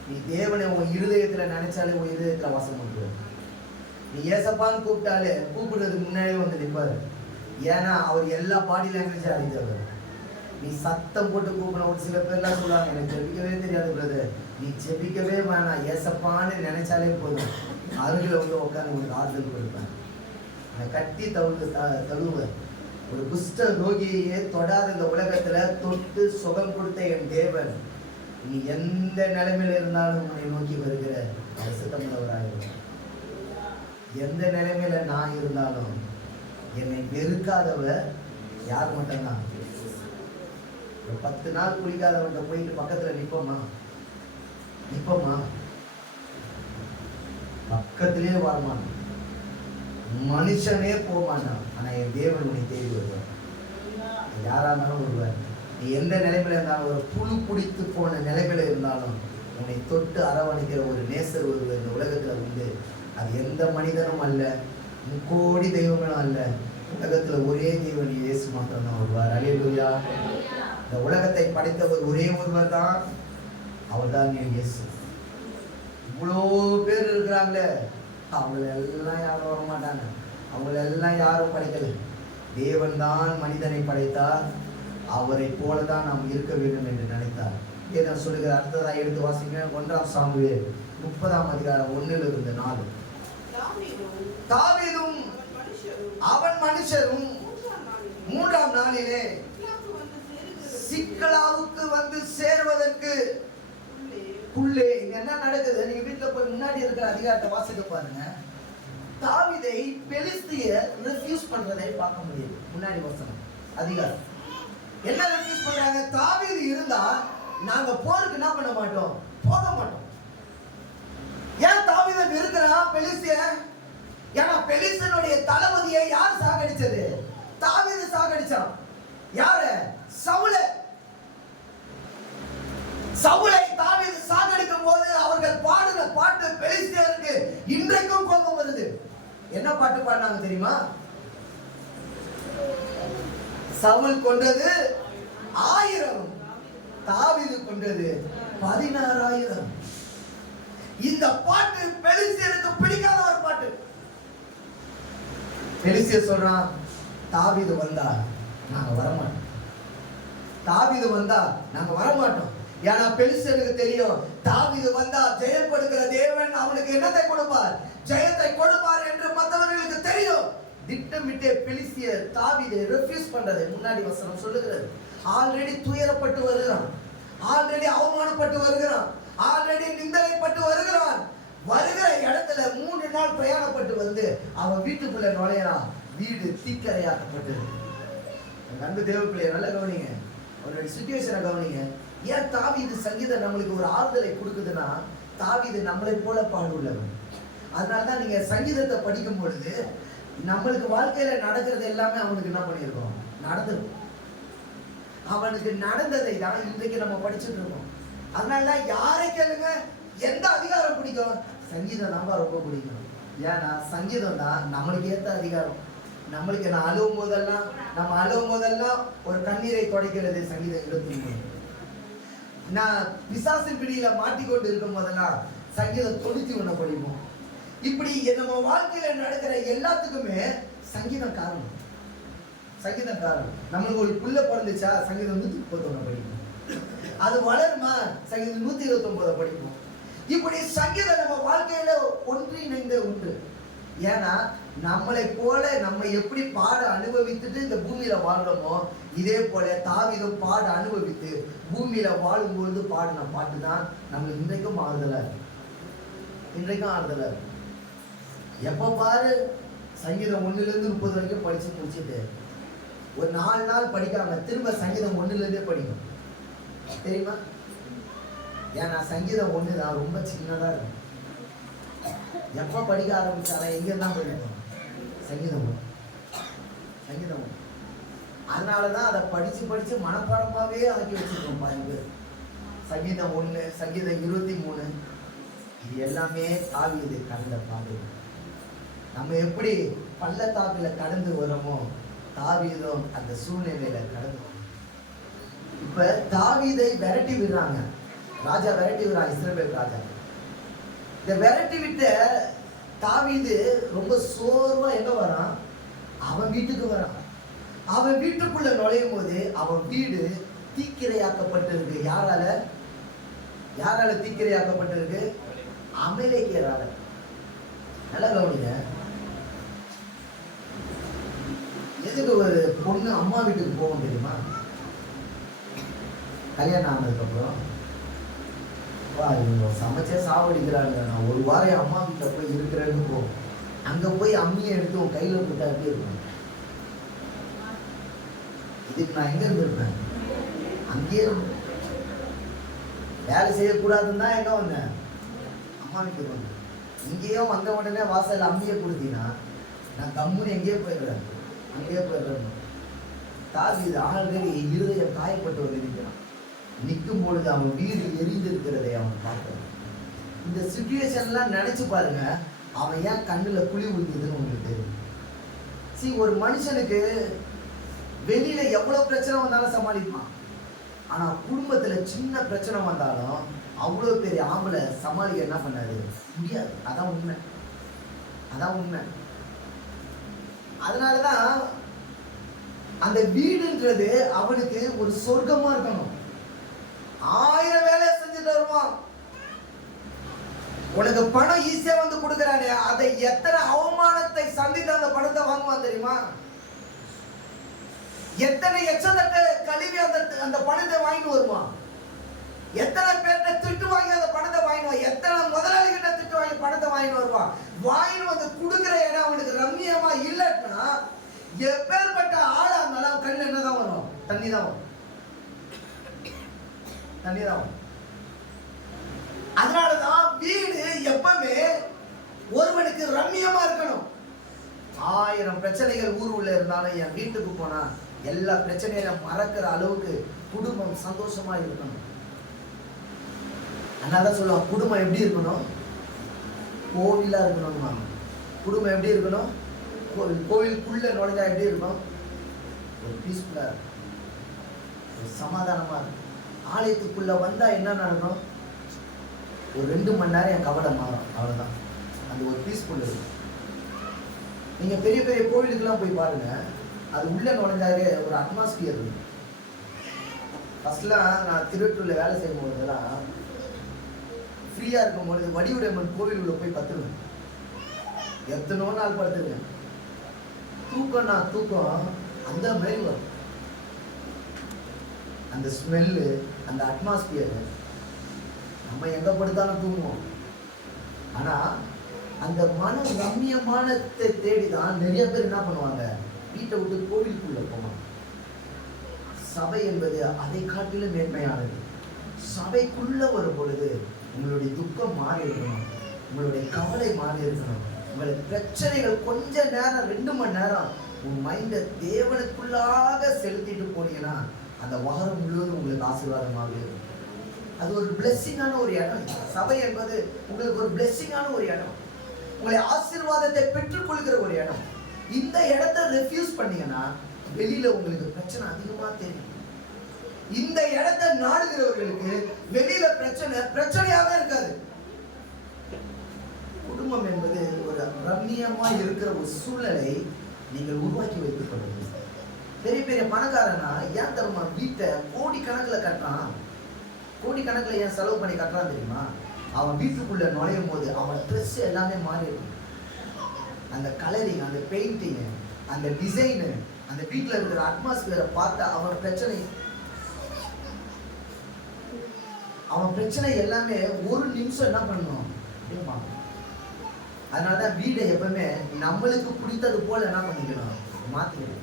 நீ தேவனை உன் இருதயத்துல நினைச்சாலே உன் இருதயத்துல வாசம் பண்ணுவார். நீ ஏசப்பான்னு கூப்பிட்டாலே கூப்பிடுறதுக்கு முன்னாடியே வந்து நிற்பாரு. ஏன்னா அவர் எல்லா பாடி லாங்குவேஜும் அறிந்தவர். நீ சத்தம் போட்டு கூப்பிடணும். ஒரு சில பேர்லாம் சொல்லுவாங்க, எனக்கு ஜெபிக்கவே தெரியாது பிரதர். நீ ஜெபிக்கவே வேணாம், ஏசப்பான்னு நினைச்சாலே போதும். அருகில் வந்து உட்காந்து உனக்கு ஆறுதல் கொடுப்பேன். கட்டி தழுவுவேன். ஒரு குஷ்ட ரோகியையே தொடாத இந்த உலகத்துல தொட்டு சுகம் கொடுத்த என் தேவன் நீ எந்த நிலைமையில இருந்தாலும் உன்னை நோக்கி வருகிற சித்தமுள்ளவராக. எந்த நிலைமையில நான் இருந்தாலும் என்னை வெறுக்காதவர் யார் மட்டும்தான். ஒரு 10 நாள் குளிக்காதவன்கிட்ட போயிட்டு பக்கத்துல நிப்போமா? பக்கத்திலே வரமாட்டான், மனுஷனே போமாட்டான். ஆனா என் தேவன் உன்னை தேடி வருவார். யாரா இருந்தாலும் வருவார். நீ எந்த நிலைமையில இருந்தாலும், ஒரு புழு குடித்து போன நிலைமையில இருந்தாலும் உன்னை தொட்டு அரவணைக்கிற ஒரு நேசர் ஒருவர் இந்த உலகத்துல உண்டு. அது எந்த மனிதனும் அல்ல, 3 கோடி தெய்வங்களும் அல்ல. உலகத்துல ஒரே தெய்வன் இயேசு மாத்திரம் தான் வருவார். அல்லேலூயா. இந்த உலகத்தை படைத்தவர் ஒரே ஒருவர் தான், அவர் தான் இயேசு. இவ்வளோ பேர் இருக்கிறாங்களே, அவங்கள எல்லாம் யாரும் வர மாட்டாங்க. அவங்கள எல்லாம் யாரும் படைக்கல. தேவன் தான் மனிதனை படைத்தார். அவரை போலதான் நாம் இருக்க வேண்டும் என்று நினைத்தார். வேதம் சொல்லுகிற அடுத்ததா எடுத்து வாசிங்க. 1 சாமுவேல் 30:1-4. தாவீதும் அவன் மனுஷரும் 3ஆம் நாளிலே சிக்லாகுக்கு வந்து சேர்வதற்கு உள்ளே என்ன நடக்குது? நீங்க வீட்டுல போய் முன்னாடி இருக்கிற அதிகாரத்தை வாசிக்க பாருங்க. தாவீதை பெலிஸ்தியர் ரெஃப்யூஸ் பண்றதை பார்க்க முடியுது. முன்னாடி வசனம் அதிகாரம் என்ன ரெஃப்யூஸ் பண்றாங்க? தாவீது இருந்தா நாங்க போருக்கு என்ன பண்ண மாட்டோம், போக மாட்டோம். ஏன் தாவீதை இருக்கிறான் பெலிஸ்தியன்? ஏன்னா பெலிஸ்தனுடைய தளபதியை யார் சாகடிச்சது? தாவீது சாகடிச்சான். யாரு? சவுலை. சவுலை தாவீது சாகடிக்கும் போது அவர்கள் பாடின பாட்டு பெலிஸ்தியருக்கு இன்றைக்கும் கோபம் வருது. என்ன பாட்டு பாடினாங்க தெரியுமா? சவுல் கொண்டது 1000, தாவீது கொண்டது 16,000. இந்த பாட்டு பெலிஸ்தியருக்கு பிடிக்காத ஒரு பாட்டு. பெலிஸ்தியர் சொல்றான், தாவீது வந்தா நாங்க வரமாட்டோம், தாவீது வந்தா நாங்க வரமாட்டோம். ஏன்னா பெலிஸ்தியருக்கு தெரியும், தாவீது வந்தா ஜெயம் கொடுக்கிற தேவன் அவனுக்கு என்னத்தை கொடுப்பார், ஜெயத்தை கொடுப்பார் என்று மற்றவர்களுக்கு தெரியும். திட்டமிட்டு பெலிஸ்தியர் தாவீதை ரெஃப்யூஸ் பண்றதை முன்னாடி வசனம் சொல்லுகிறது. ஆல்ரெடி துயரப்பட்டு வருகிறான், ஆல்ரெடி அவமானப்பட்டு வருகிறான், ஆல்ரெடி நிந்தனைப்பட்டு வருகிறான். வருகிற இடத்துல 3 நாள் பிரயாணப்பட்டு வந்து அவன் வீட்டுக்குள்ள நுழையறான். வீடு தீக்கரையாக்கப்பட்டது. அன்பு தேவ பிள்ளையை நல்லா கவனிங்க, அவருடைய சிச்சுவேஷனை கவனிங்க. ஏன் தாவீது சங்கீதம் நம்மளுக்கு ஒரு ஆறுதலை கொடுக்குதுன்னா, தாவீது நம்மளை போல பாடுள்ளவன். அதனாலதான் நீங்க சங்கீதத்தை படிக்கும் பொழுது நம்மளுக்கு வாழ்க்கையில நடக்கிறது எல்லாமே அவனுக்கு என்ன பண்ணியிருக்கோம், நடந்திருக்கும். அவனுக்கு நடந்ததை தான் இன்றைக்கு நம்ம படிச்சுட்டு இருக்கோம். அதனாலதான் யாரை கேளுங்க, எந்த அதிகாரம் பிடிக்கும்? சங்கீதம் நம்ம ரொம்ப பிடிக்கும். ஏன்னா சங்கீதம் தான் நம்மளுக்கு ஏற்ற அதிகாரம். நம்மளுக்கு நான் அழுவும் போதெல்லாம், நம்ம அழுவும் போதெல்லாம் ஒரு கண்ணீரை துடைக்கிறது சங்கீதம் 23. நான் பிசாசின் பிடியில மாட்டிக்கொண்டு இருக்கும் போதெல்லாம் சங்கீதம் 91 படிப்போம். இப்படி நம்ம வாழ்க்கையில நடக்கிற எல்லாத்துக்குமே சங்கீதம் காரணம். சங்கீதம் காரணம். நம்மளுக்கு ஒரு புள்ள பிறந்துச்சா சங்கீதம் 131 படிப்போம். அது வளருமா சங்கீதம் 129 படிப்போம். இப்படி சங்கீதம் நம்ம வாழ்க்கையில ஒன்றிணைந்த உண்டு. ஏன்னா நம்மளை போல நம்ம எப்படி பாட அனுபவித்துட்டு இந்த பூமியில வாழ்றோமோ, இதே போல தாவீதும் பாட அனுபவித்து பூமியில வாழும்பொழுது பாடின பாட்டு தான் நம்மளுக்கு இன்றைக்கும் ஆறுதலா இருக்கு. இன்றைக்கும் ஆறுதலா இருக்கு. எப்ப பாரு சங்கீதம் 1-30 வரைக்கும் படிச்சு முடிச்சுட்டு ஒரு 4 நாள் படிக்காம திரும்ப சங்கீதம் 1 படிக்கும். தெரியுமா? ஏன்னா சங்கீதம் 1 தான் ரொம்ப சின்னதா இருக்கும். எப்ப படிக்க ஆரம்பிச்சாலும் எங்க தான் படிக்கும், சங்கீதம் 1. சங்கீதம் 1. அதனாலதான் அதை படிச்சு படிச்சு மனப்பாடமாவே ஆக்கி வச்சிருக்கோம் பாருங்க. சங்கீதம் 1, சங்கீதம் 23, இது எல்லாமே தாவீது கடந்த பாதை. நம்ம எப்படி பள்ளத்தாக்குல கடந்து வரோமோ, தாவீதும் அந்த சூழ்நிலையில கடந்து வரும். இப்ப தாவீதை விரட்டி விடுறாங்க, ராஜா விரட்டி விடுறான், இஸ்ரவேல் ராஜா. இந்த விரட்டி விட்ட தாவீது ரொம்ப சோர்வா எங்க வரான், அவன் வீட்டுக்கு வரான். அவன் வீட்டுக்குள்ள நுழையும் போது அவன் வீடு தீக்கிரையாக்கப்பட்டிருக்கு. யாரால? யாரால தீக்கிரையாக்கப்பட்டிருக்கு? அமலேக்கியரால. நல்லா கவனிங்க. எதுக்கு ஒரு பொண்ணு அம்மா வீட்டுக்கு போகும் தெரியுமா? கல்யாணம் ஆனதுக்கு அப்புறம் இவங்க சமைச்சே சாவடிக்கிறாங்க, நான் ஒரு வாரம் அம்மா வீட்டில் போய் இருக்கிறேன்னு போகும். அங்க போய் அம்மியை எடுத்து உன் கையில போட்டா எப்படி இருக்கும்? இதுக்கு நான் எங்க இருந்திருப்பேன், அங்கேயே வேலை செய்யக்கூடாதுன்னு தான் எங்க வந்தேன், அம்மா வீட்டுக்கு வந்தேன். இங்கேயும் வந்த உடனே வாசல் அம்மியை கொடுத்தீங்கன்னா நான் கம்முன்னு எங்கேயே போயிடுறேன், அங்கேயே போயிடுறேன். தாவீது ஆல்ரெடி இருதயம் காயப்பட்டு வந்து நிற்கிறான். நிற்கும் பொழுது அவன் வீடு எரிந்திருக்கிறதை அவன் பார்க்கிறான். இந்த சிச்சுவேஷன்லாம் நினைச்சு பாருங்க, அவன் ஏன் கண்ணுல குழி விழுந்ததுன்னு உங்களுக்கு தெரியும். ஒரு மனுஷனுக்கு வெளியில எவ்வளவு பிரச்சனை வந்தாலும் சமாளிப்பான். ஆனா குடும்பத்துல சின்ன பிரச்சனை வந்தாலும் அவ்வளவு பெரிய ஆம்பளை சமாளிக்க என்ன பண்ணாரு, முடியாது. அதான் உண்மை, அதான் உண்மை. அதனாலதான் அந்த வீடுன்றது அவனுக்கு ஒரு சொர்க்கமா இருக்கணும். 1000 வேலையை செஞ்சுட்டு வருவான். உனக்கு பணம் ஈஸியா வந்து கொடுக்கறானே, அதை எத்தனை அவமானத்தை சந்தித்து அந்த பணத்தை வாங்குவான் தெரியுமா? எத்தனை எச்சத்தட்ட கழுவி அந்த பணத்தை வாங்கிட்டு வருவான். எத்தனை பேர்கிட்ட திட்டு வாங்கி அந்த பணத்தை வாங்கிடுவான். எத்தனை முதலாளி கிட்ட திட்டு வாங்கி பணத்தை வாங்கிட்டு வருவான். வாங்கிட்டு வந்து கொடுக்குற இடம் அவனுக்கு ரம்மியமா இல்லைன்னா, எப்பேற்பட்ட ஆளா இருந்தாலும் அவன் கண்ணில் என்னதான் வரும்? தண்ணி தான் வரும். தண்ணி தான் வரும். அதனாலதான் வீடு எப்பவுமே ஒருவனுக்கு ரம்மியமா இருக்கணும். 1000 பிரச்சனைகள் ஊர் உள்ள இருந்தாலும் என் வீட்டுக்கு போனா எல்லா பிரச்சனையில மறக்கிற அளவுக்கு குடும்பம் சந்தோஷமா இருக்கணும். அதனால சொல்லுவாங்க, குடும்பம் எப்படி இருக்கணும்? கோவிலா இருக்கணும். குடும்பம் எப்படி இருக்கணும்? கோவிலுக்குள்ள நுழைஞ்சா எப்படி இருக்கும்? ஒரு பீஸ்ஃபுல்லா இருக்கும், ஒரு சமாதானமா இருக்கும். ஆலயத்துக்குள்ள வந்தா என்ன நடக்கும்? ஒரு 2 மணி நேரம் என் கவலை மாறும், அவ்வளவுதான். அந்த ஒரு பீஸ்ஃபுல் இருக்கும். நீங்க பெரிய பெரிய கோவிலுக்கெல்லாம் போய் பாருங்க, அது உள்ள நுழைஞ்சாலே ஒரு அட்மாஸ்பியர் இருக்கும். ஃபர்ஸ்ட்லாம் நான் திருவட்டூர்ல வேலை செய்யும் போதெல்லாம் ஃப்ரீயா இருக்கும் பொழுது வடிவுடையம்மன் கோவில் உள்ள போய் பத்துருவேன். எத்தனோ நாள் படுத்துருவேன். தூக்கம் அந்த மாதிரி வரும். அந்த ஸ்மெல்லு, அந்த அட்மாஸ்பியர், நம்ம எங்க படுத்தாலும் தூங்குவோம். ஆனா அந்த மன ரம்மியமானத்தை தேடிதான் நிறைய பேர் என்ன பண்ணுவாங்க, வீட்டை விட்டு கோவிலுக்குள்ள போவாங்க. சபை என்பது அதை காட்டிலும் மேன்மையானது. சபைக்குள்ள வரும் பொழுது உங்களுடைய துக்கம் மாறி இருக்கணும், உங்களுடைய கவலை மாறி இருக்கணும். உங்களுக்கு பிரச்சனைகள் கொஞ்ச நேரம் 2 மணி நேரம் உன் மைண்டை தேவனுக்குள்ளாக செலுத்திட்டு போனீங்கன்னா அந்த வாரம் முழுவதும் உங்களுக்கு ஆசீர்வாதமாக இருக்கும். அது ஒரு பிளெஸ்ஸிங்கான ஒரு இடம். சபை என்பது உங்களுக்கு ஒரு பிளெஸ்ஸிங்கான ஒரு இடம், உங்களை ஆசீர்வாதத்தை பெற்றுக்கொள்கிற ஒரு இடம். இந்த இடத்தை ரெஃப்யூஸ் பண்ணீங்கன்னா வெளியில உங்களுக்கு பிரச்சனை அதிகமா தெரியும். இந்த இடத்தை நாடுகிறவர்களுக்கு வெளியில பிரச்சனையாவே இருக்காது. குடும்பம் என்பது ஒரு ரம்மியமா இருக்கிற ஒரு சூழலை நீங்கள் உருவாக்கி வைத்துக் கொள்ளுங்கள். பெரிய பெரிய பணக்காரனா ஏன் தருமா வீட்டை கோடிக்கணக்கில் கட்டுறான்? கோடிக்கணக்கில் ஏன் செலவு பண்ணி கட்டுறான் தெரியுமா? அவன் வீட்டுக்குள்ள நுழையும் போது அவன் ட்ரெஸ் எல்லாமே மாறி இருக்கும். அந்த கலரிங், அந்த பெயிண்டிங், அந்த டிசைனு, அந்த வீட்டில் இருக்கிற அட்மாஸ்பியரை பார்த்தா அவன் பிரச்சனை எல்லாமே ஒரு நிமிஷம் என்ன பண்ணணும். அதனாலதான் வீடை எப்பவுமே நம்மளுக்கு பிடித்தது போல என்ன பண்ணிக்கணும், மாத்திக்கணும்.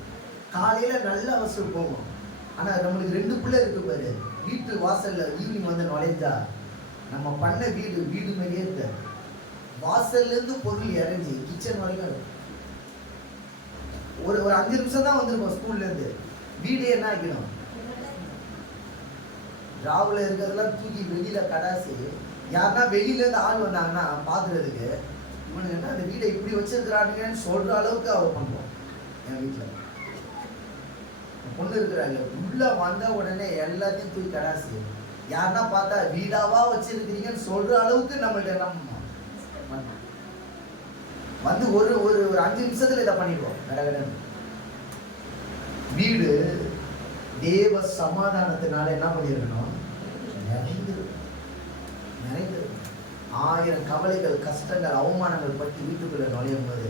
காலையில நல்ல அவசரம் போகும். ஆனா நம்மளுக்கு 2 பிள்ளை இருக்கு பாரு, வீட்டு வாசல்ல ஈவினிங் வந்து நுழைஞ்சா நம்ம பண்ண வீடு மாதிரியே இருக்க. வாசல்ல இருந்து பொருள் இறங்கி கிச்சன் வரைக்கும் ஒரு 5 நிமிஷம் தான் வந்திருக்கோம் ஸ்கூல்ல இருந்து. வீடே என்ன ஆகிடும், ராவுல இருக்கிறதெல்லாம் தூக்கி வெளியில கடாசி. யாருன்னா வெளியில இருந்து ஆள் வந்தாங்கன்னா பாக்குறதுக்கு, இவனுக்கு என்ன அந்த வீடை இப்படி வச்சிருக்கிறானுங்கன்னு சொல்ற அளவுக்கு அவர் பண்ணுவோம். என் வீட்டுல பொண்ணு இருக்கிறாங்க, உள்ள வந்த உடனே எல்லாத்தையும் தூக்கி கடாசி. யாருன்னா பார்த்தா வீடாவா வச்சிருக்கிறீங்கன்னு சொல்ற அளவுக்கு நம்மள்ட்ட என்ன வந்து ஒரு 5 நிமிஷத்துல இதை பண்ணிடுவோம். கடகடன் வீடு தேவ சமாதானத்தினால என்ன பண்ணிருக்கணும், நிறைந்திருக்கும். 1000 கவலைகள், கஷ்டங்கள், அவமானங்கள் பற்றி வீட்டுக்குள்ள நுழையும் போது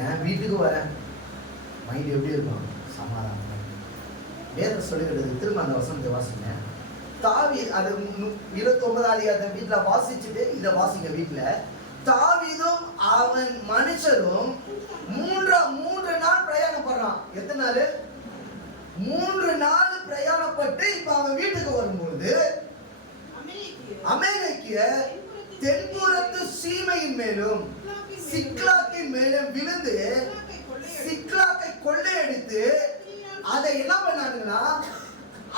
என் வீட்டுக்கு வரேன், மைண்ட் எப்படி இருக்கும், சமாதானம். வேதம் சொல்லுகிறது, திரும்ப அந்த வசனத்தை வாசிங்க. தாவீது அது 29ஆம் அதிகாரத்தை வீட்டுல வாசிச்சுட்டு இதை வாசிங்க. வீட்டுல தாவீதும் அவன் மனுஷரும் 3 நாள் பிரயாணம் பண்றான். எத்தனை நாள்? 3 நாள் பிரயாணப்பட்டு இப்ப அவன் வீட்டுக்கு வரும்போது அமேரிக்க தென்புறத்து சீமையின் மேலும் சிக்லாக்கின் மேலும் விழுந்து சிக்லாக்கை கொள்ளையடித்து அதை என்ன பண்ணாங்கன்னா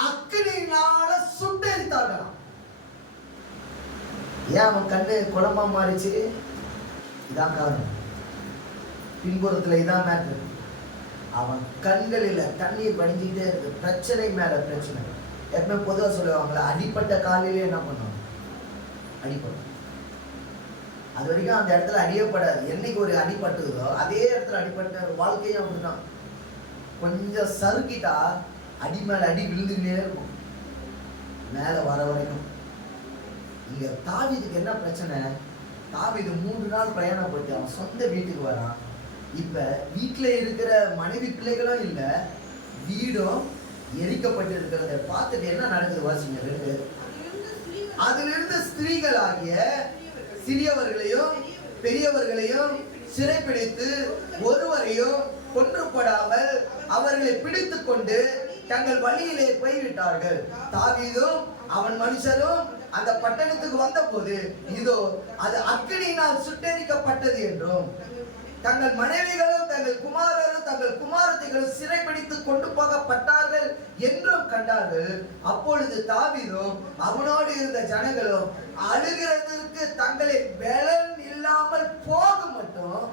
அக்கினியினால சுட்டெரித்தார்களாம். ஏன் அவன் கண்ணு குழம்பா மாறிச்சு? இதான் காரணம். பின்புறத்துல இதான் மேட்டர். அவன் கண்களில தண்ணீர் வடிஞ்சிட்டே இருக்கு. பிரச்சனை மேல பிரச்சனை. எப்பவுமே பொதுவாக சொல்லுவாங்களா, அடிப்பட்ட காலையிலே என்ன பண்ணும், அடிப்படும். அது வரைக்கும் அந்த இடத்துல அடியப்படாது. என்னைக்கு ஒரு அடிப்பட்டுதோ அதே இடத்துல அடிப்பட்ட வாழ்க்கையும் அப்படிதான். கொஞ்சம் சறுக்கிட்டா அடி மேல அடி விழுந்துக்கிட்டே இருக்கும். மேல வர வரைக்கும். இங்க தாவீதுக்கு என்ன பிரச்சனை? தாவீது 3 நாள் பிரயாணப்பட்டு அவன் சொந்த வீட்டுக்கு வரான். இப்ப வீட்டுல இருக்கிற மனைவி பிள்ளைகளும் இல்ல, வீடும் எரிக்கப்பட்டு இருக்கிறத பார்த்துட்டு என்ன நடக்குது வாசிங்க. 2 அதிலிருந்து ஸ்திரீகள் ஆகிய சிறியவர்களையும் பெரியவர்களையும் சிறைப்பிடித்து ஒருவரையும் கொன்றுபடாமல் அவர்களை பிடித்து கொண்டு தங்கள் வழியிலே போய்விட்டார்கள். தாவீதும் அவன் மனுஷரும் அந்த பட்டணத்துக்கு வந்த போது இதோ அது அக்கினியினால் சுட்டெரிக்கப்பட்டது என்றும் தங்கள் மனைவிகளும் தங்கள் குமாரரும் தங்கள் குமாரத்திகளும் சிறைப்பிடித்து கொண்டு போகப்பட்டார்கள் என்றும் கண்டார்கள். அப்பொழுது தாவீதும் அவனோடு இருந்த ஜனங்களும் அழுகிறதற்கு தங்களை பலன் இல்லாமல் போக மட்டும்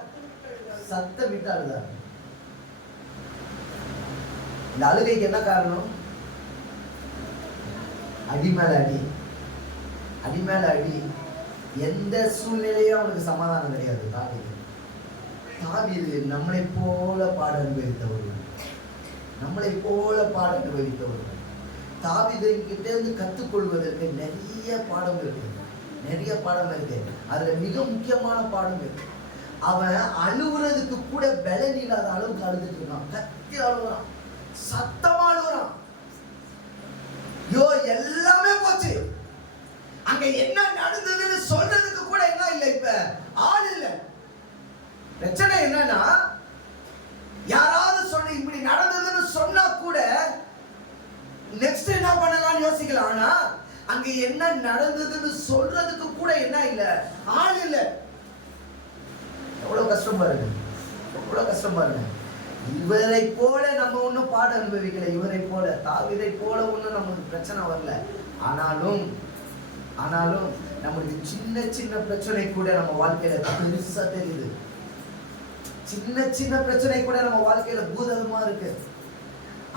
சத்தமிட்டு அழுதார்கள். இந்த அழுகைக்கு என்ன காரணம்? அடி மேல அடி, அடி மேல அடி. எந்த சூழ்நிலையும் அவனுக்கு சமாதானம் கிடையாது. தாவீது நம்மளை போல பாட அனுபவித்தவர்கள், நம்மளை போல பாட அனுபவித்தவர்கள். தாவீது கிட்ட இருந்து கற்றுக்கொள்வதற்கு நிறைய பாடம் இருக்கு, நிறைய பாடம் இருக்கு. அதுல மிக முக்கியமான பாடம் இருக்கு. அவன் அழுகுறதுக்கு கூட பலன் இல்லாத அளவுக்கு அழுதுட்டு இருக்கான், கத்தி அழுகுறான், சத்தமா அழுகுறான். யோ எல்லாமே போச்சு, அங்க என்ன நடந்ததுன்னு சொல்றதுக்கு கூட என்ன இல்லை, இப்ப ஆள் இல்லை. பிரச்சனை என்னன்னா, யாராவது சொன்ன இப்படி நடந்ததுன்னு சொன்னா கூட நெக்ஸ்ட் என்ன பண்ணலாம்னு யோசிக்கலாம். ஆனா அங்க என்ன நடந்ததுன்னு சொல்றதுக்கு கூட என்ன இல்ல, ஆள் இல்ல. எவ்வளவு கஷ்டம் பாருங்க, எவ்வளவு கஷ்டம் பாருங்க. இவரை போல நம்ம ஒன்னும் பாட அனுபவிக்கல, இவரை போல தாவீதை போல ஒன்னும் நமக்கு பிரச்சனை வரல. ஆனாலும் நமக்கு சின்ன சின்ன பிரச்சனை கூட நம்ம வாழ்க்கையில பெருசா தெரியுது. சின்ன சின்ன பிரச்சனை கூட நம்ம வாழ்க்கையில பூதகமா இருக்கு,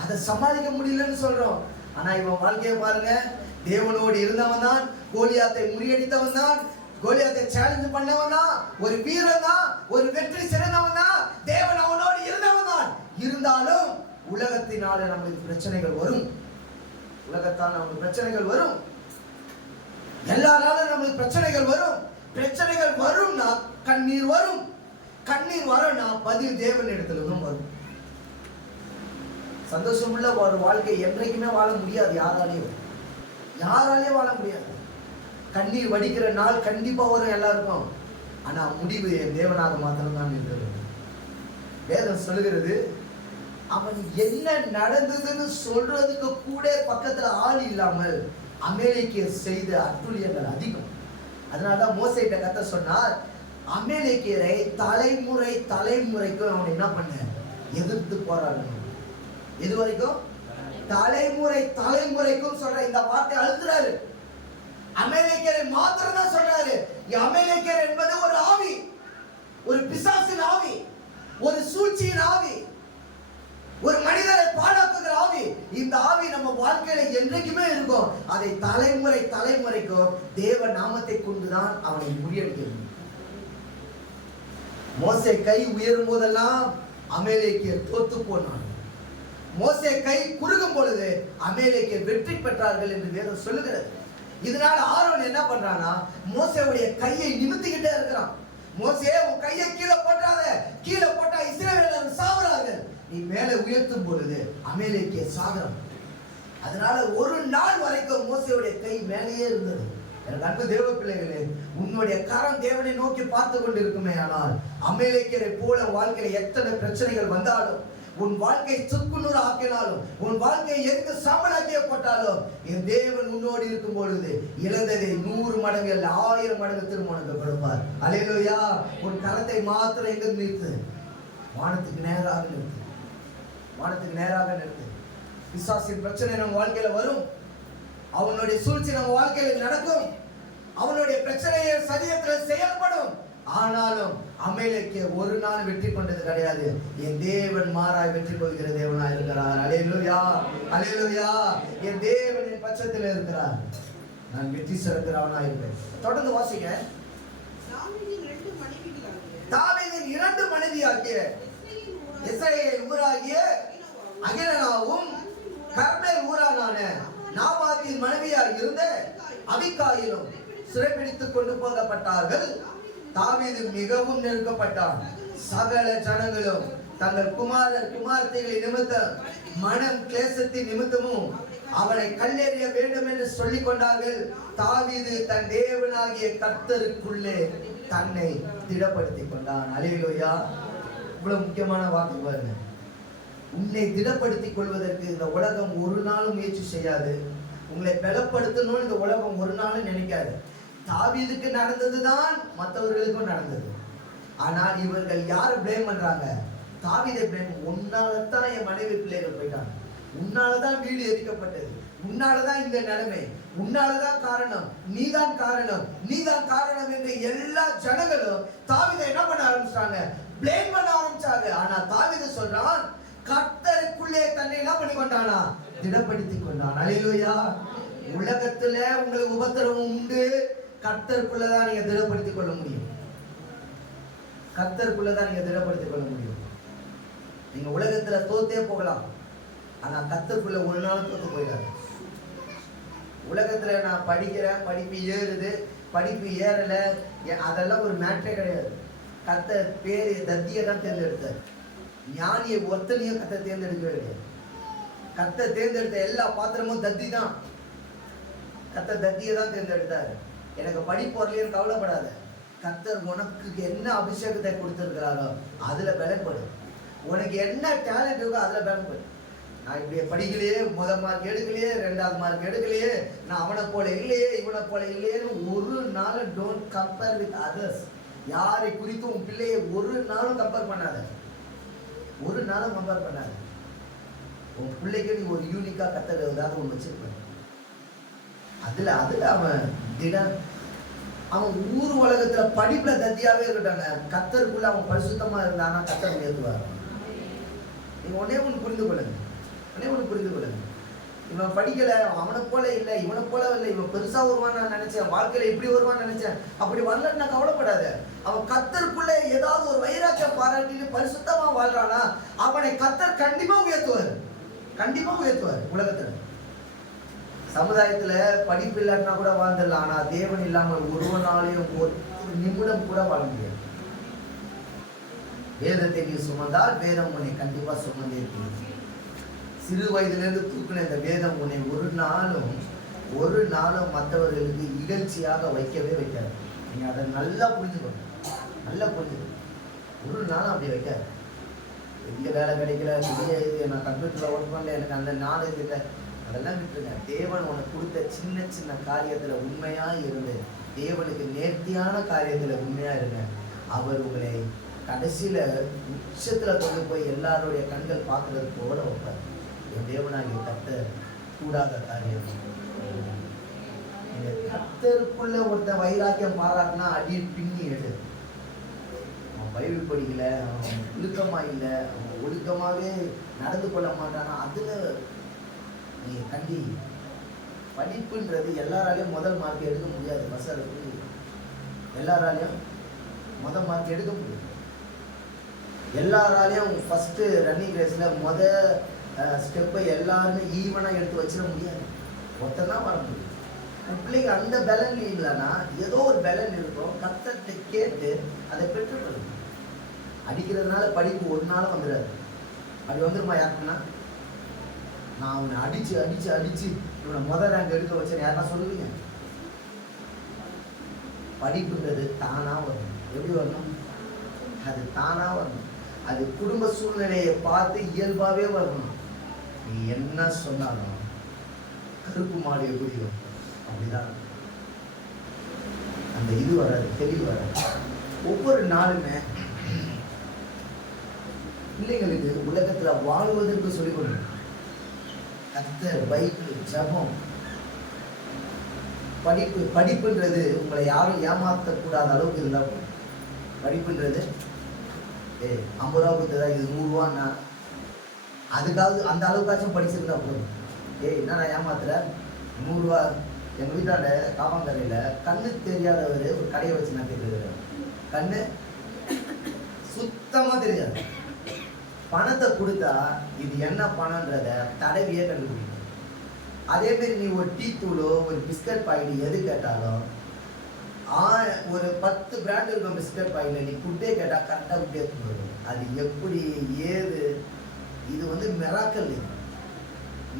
அதை சமாளிக்க முடியலன்னு சொல்றோம். ஆனா இவன் வாழ்க்கையை பாருங்க, தேவனோடு இருந்தவன் தான், கோலியாத்தை முறியடித்தவன் தான், கோலியாத்தை சேலஞ்ச் பண்ணவன் தான், ஒரு வீரன் தான், ஒரு வெற்றி சிறந்தவன் தான், தேவன் அவனோடு இருந்தவன் தான். இருந்தாலும் உலகத்தினால நமக்கு பிரச்சனைகள் வரும், உலகத்தால் நமக்கு பிரச்சனைகள் வரும், எல்லாராலும் நமக்கு பிரச்சனைகள் வரும். பிரச்சனைகள் வரும்னா கண்ணீர் வரும், கண்ணீர் வரனா பதில் தேவன் இடத்துல வரும். சந்தோஷமுள்ள ஒரு வாழ்க்கை என்றைக்குமே வாழ முடியாது, யாராலையும் வாழ முடியாது. கண்ணீர் வடிக்கிற நாள் கண்டிப்பா வரும் எல்லாருக்கும். ஆனா முடிவு என் தேவனாக மாத்திரம்தான் இருக்கிறது. வேதம் சொல்லுகிறது, அவன் என்ன நடந்ததுன்னு சொல்றதுக்கு கூட பக்கத்துல ஆள் இல்லாமல் அமலேக்கியர் செய்த அட்டுழியங்கள் அதிகம். அதனாலதான் மோசேட்ட கர்த்தர் சொன்னார், அமலேக்கியரை தலைமுறை தலைமுறைக்கும் அவன் என்ன பண்ண எதிர்த்து போராடணும். எது வரைக்கும்? தலைமுறை தலைமுறைக்கும் சொல்ற இந்த வார்த்தை அழுத்துறாரு. அமலேக்கியரை மாத்திரம் தான் சொல்றாரு. அமலேக்கியர் என்பது ஒரு ஆவி, ஒரு பிசாசின் ஆவி, ஒரு சூழ்ச்சியின் ஆவி, ஒரு மனிதரை பாழாக்குகிற ஆவி. இந்த ஆவி நம்ம வாழ்க்கையில என்றைக்குமே இருக்கும். அதை தலைமுறை தலைமுறைக்கும் தேவ நாமத்தை கொண்டுதான் அவனை முறியடிக்கணும். மோசே கை உயரும் போதெல்லாம் அமலேக்கியர் தோத்து போனான். மோசே கை குறுகும் பொழுது அமலேக்கியர் வெற்றி பெற்றார்கள் என்று வேதம் சொல்லுகிறது. இதனால ஆரோன் என்ன பண்றானா, மோசேவுடைய கையை நிமித்திக்கிட்டே இருக்கிறான். மோசே உன் கையை கீழே போட்டாத, கீழே போட்டா இஸ்ரவேலர் சாவறார்கள், நீ மேலே உயர்த்தும் பொழுது அமலேக்கியர் சாகரம். அதனால ஒரு நாள் வரைக்கும் மோசேவுடைய கை மேலேயே இருந்தது. அன்பு தேவ பிள்ளைகளே, உன்னுடைய கரம் தேவனை நோக்கி பார்த்து கொண்டிருக்குமே, ஆனால் அமலேக்கியரை போல வாழ்க்கையில எத்தனை பிரச்சனைகள் வந்தாலும், உன் வாழ்க்கை சுக்குநூறு ஆக்கினாலும், உன் வாழ்க்கையை எங்க சாம்பலாக்கிய போட்டாலும், என் தேவன் உன்னோடு இருக்கும் பொழுது இழந்ததை 100 மடங்கு 1000 மடங்கு திரும்ப உனக்கு கொடுப்பார். அல்லேலூயா. உன் கரத்தை மாத்திரம் எங்க நிறுத்து, வானத்துக்கு நேராக நிறுத்து, வானத்துக்கு நேராக நிறுத்து. பிசாசின் பிரச்சனை நம்ம வாழ்க்கையில வரும், அவனுடைய சூழ்ச்சி நம்ம வாழ்க்கையில் நடக்கும், அவனுடைய பிரச்சனையை சரீரத்தில் செயல்படும். ஆனாலும் அமலேக்கிய ஒரு நாள் வெற்றி கொண்டது கிடையாது. என் தேவன் மாறாய் வெற்றி கொள்கிற தேவனாய் இருக்கிறார். அல்லேலூயா, அல்லேலூயா. என் தேவன் என் பட்சத்தில் இருக்கிறார், நான் வெற்றி சிறக்கிறவனாய் இருப்பேன். தொடர்ந்து வாசிங்க. தாவீதின் 2 மனைவியாகிய இஸ்ரவேல் ஊராகிய அகிலாவும் கர்மேல் ஊரானான நாபாத்தின் மனைவியாகிய இருந்த அபிகாயிலும் சிறைபிடித்துக் கொண்டு போகப்பட்டார்கள். தாவீது மிகவும் நெருக்கப்பட்டான். சகல ஜனங்களும் தங்கள் குமாரத்திகளின் நிமித்தம் மனம் கிளேசத்தின் நிமித்தமும் அவனை கல்லெறிய வேண்டும் என்று சொல்லிக் கொண்டார்கள். தாவீது தன் தேவனாகிய கர்த்தருக்குள்ளே தன்னை திடப்படுத்திக் கொண்டான். அல்லேலூயா. இவ்வளவு முக்கியமான வாக்கு பாருங்க. உன்னை திடப்படுத்திக் கொள்வதற்கு இந்த உலகம் ஒரு நாளும் முயற்சி செய்யாது. உங்களை பலப்படுத்தணும்னு இந்த உலகம் ஒரு நாளும் நினைக்காது. தாவீதுக்கு நடந்ததுதான் மற்றவர்களுக்கும் நடந்தது. ஆனால் இவர்கள் யாரை பிளேம் பண்றாங்க? தாவீதை பிளேம். உன்னாலதான் என் மனைவி பிள்ளைகள் போயிட்டாங்க, உன்னாலதான் வீடு எரிக்கப்பட்டது, உன்னாலதான் இந்த நிலைமை, உன்னாலதான் காரணம், நீதான் காரணம், நீதான் காரணம் என்று எல்லா ஜனங்களும் தாவீதை என்ன பண்ண ஆரம்பிச்சாங்க? பிளேம் பண்ண ஆரம்பிச்சாங்க. ஆனா தாவீது சொல்றான், கர்த்தருக்குள்ளே தன்னை என்ன பண்ணி கொண்டானா? திடப்படுத்திக் கொண்டான். அல்லேலூயா. உலகத்துல உங்களுக்கு உபத்திரவம் உண்டு, கர்த்தருக்குள்ளதான் நீங்க திடப்படுத்திக் கொள்ள முடியும். கர்த்தருக்குள்ளதான் நீங்க திடப்படுத்திக் கொள்ள முடியும். நீங்க உலகத்துல தோத்தே போகலாம், ஆனா கர்த்தருக்குள்ள ஒரு நாளும் தோத்து போயிடாது. உலகத்துல நான் படிக்கிறேன், படிப்பு ஏறுது, படிப்பு ஏறல, அதெல்லாம் ஒரு மேட்டரே கிடையாது. கர்த்தர் பேரு தத்தியை தான் தேர்ந்தெடுத்தார். ஞானியை ஒருத்தனையும் கர்த்தர் தேர்ந்தெடுக்கவே கிடையாது. கர்த்தர் தேர்ந்தெடுத்த எல்லா பாத்திரமும் தத்தி தான். கர்த்தர் தத்தியை தான் தேர்ந்தெடுத்தார். எனக்கு படிப்பு வரலையும் கவலைப்படாத. கர்த்தர் உனக்கு என்ன அபிஷேகத்தை கொடுத்திருக்கிறாரோ அதுல பலப்படு. உனக்கு என்ன டேலண்ட் இருக்கோ அதுல பலப்படு. நான் இப்படி படிக்கலையே, முதல் மார்க் எடுக்கலையே, 2வது மார்க் எடுக்கலையே, நான் அவனை போல இல்லையே, இவனை போல இல்லையேன்னு ஒரு நாள் டோன்ட் கம்பேர் வித் அதர்ஸ். யாரை குறித்தும் உன் பிள்ளையை ஒரு நாளும் கம்பேர் பண்ணாத. ஒரு நாளும் கம்பேர் பண்ணாத. உன் பிள்ளைக்கு நீ ஒரு யூனிக்கா கர்த்தர் ஏதாவது ஒன்று வச்சிருப்ப. அதுல அவன் ஊர் உலகத்துல படிப்புல தத்தியாவே இருக்கட்டாங்க, கர்த்தருக்குள்ள அவன் பரிசுத்தமா இருந்தானா கர்த்தர் உயர்த்துவார். நீங்க ஒன்னே ஒன்று புரிந்து கொள்ளுங்க. இவன் படிக்கல, அவனை போல இல்லை, இவனை போல இல்லை, இவன் பெருசா வருவான்னு நான் நினைச்சேன், வாழ்க்கையில இப்படி வருவான்னு நினைச்சேன், அப்படி வரலன்னு நான் கவலைப்படாத. அவன் கர்த்தருக்குள்ள ஏதாவது ஒரு வைராக்கியம் பாராட்டிட்டு பரிசுத்தமா வாழ்றானா அவனை கர்த்தர் கண்டிப்பா உயர்த்துவார். உலகத்துல சமுதாயத்துல படிப்பு இல்லாட்டினா கூட வாழ்ந்துடலாம், ஆனா தேவன் இல்லாமல் ஒருவனாலையும் ஒரு நிமிடம் கூட வாழ முடியாது. வேதத்தை நீ சுமந்தால் வேதம் உன்னை கண்டிப்பா சுமந்தே இருக்கிறது. சிறு வயதிலிருந்து தூக்கின இந்த வேதம் உன்னை ஒரு நாளும் மற்றவர்களுக்கு இகழ்ச்சியாக வைக்கவே வைக்காது. நீங்க அதை நல்லா புரிஞ்சுக்கணும். ஒரு நாளும் அப்படி வைக்காது. எங்க வேலை கிடைக்கல, நான் கம்ப்யூட்டர்ல ஒர்க் பண்ணல, எனக்கு அந்த நாலேஜ் இல்லை, அதெல்லாம் விட்டுருங்க. தேவன் உனக்கு கொடுத்த சின்ன காரியத்துல உண்மையா இருந்து தேவனுக்கு நேர்த்தியான காரியத்துல உண்மையா இருங்க. அவர் உங்களை கடைசியில உச்சத்துல கொண்டு போய் எல்லாருடைய கண்கள் பார்க்கறது போல வைப்பார். என் தேவனாகிய கர்த்தர் கூடாத காரியம். கர்த்தருக்குள்ள ஒருத்தன் வைராக்கியம் பாராட்டினா அடி பின்னி எடு. அவன் பைபிள் படிக்கல, அவன் ஒழுக்கமா இல்லை, அவன் ஒழுக்கமாவே நடந்து கொள்ள மாட்டானா அதுல நீ கண்டி. படிப்புன்றது எல்லாராலையும் முதல் மார்க் எடுக்க முடியாது. பசங்களுக்கு எல்லாராலையும் முதல் மார்க் எடுக்க முடியாது. எல்லாராலையும் ஃபர்ஸ்ட் ரன்னிங் ரேஸ்ல ஸ்டெப்பை எல்லாருமே ஈவனா எடுத்து வச்சிட முடியாது. ஒருத்தர் தான் வர முடியும். பிள்ளைங்க அந்த பலன் இல்லைன்னா ஏதோ ஒரு பலன் இருக்கும், கர்த்தர்கிட்ட கேட்டு அதை பெற்றுக்கொள்ளும். அடிக்கிறதுனால படிப்பு ஒரு நாளும் வந்துடாது. அப்படி வந்துருமா யாருக்குன்னா? நான் அவனை அடிச்சு இவனை முதல் ரேங்க் எடுக்க வச்சேன் யாருன்னா சொல்லுவீங்க? படிப்புன்றது தானா வரணும். எப்படி வரணும்? அது தானா வரணும். அது குடும்ப சூழ்நிலையை பார்த்து இயல்பாவே வரணும். நீ என்ன சொன்னாலும் கருப்பு மாடு எப்படி வரும் அப்படிதான் அந்த இது வராது, தெளிவு வராது. ஒவ்வொரு நாளுமே பிள்ளைங்களுக்கு உலகத்துல வாழ்வதற்கு சொல்லிக் கொடுக்கணும். கர்த்தர், பைபிள், ஜபம், படிப்புன்றது உங்களை யாரும் ஏமாற்றக்கூடாத அளவுக்கு இருந்தா போதும். படிப்புன்றது 50 ரூபா கொடுத்ததா இது 100 ரூபான்னா அதுக்காவது அந்த அளவுக்காச்சும் படிச்சிருந்தா போதும். என்ன ஏமாத்துற 100 ரூபா. எங்க வீட்டாண்ட காவாங்கரையில கண்ணு தெரியாதவர் ஒரு கடையை வச்சு நான் கேட்டுருக்கிறேன். கண்ணு சுத்தமா தெரியாது. பணத்தை கொடுத்தா இது என்ன பணம்ன்றத தடவியே கண்டுபிடிக்கும். அதே மாதிரி நீ ஒரு டீ தூளோ ஒரு பிஸ்கட் பாக்கெட் எது கேட்டாலும் ஒரு 10 பிராண்ட் இருக்கும் பிஸ்கட் பாக்கெட்ல நீ குட்டே கேட்டா கரெக்டா குட்டே வரும். அது எப்படி ஏது இது வந்து மிராக்கல். இது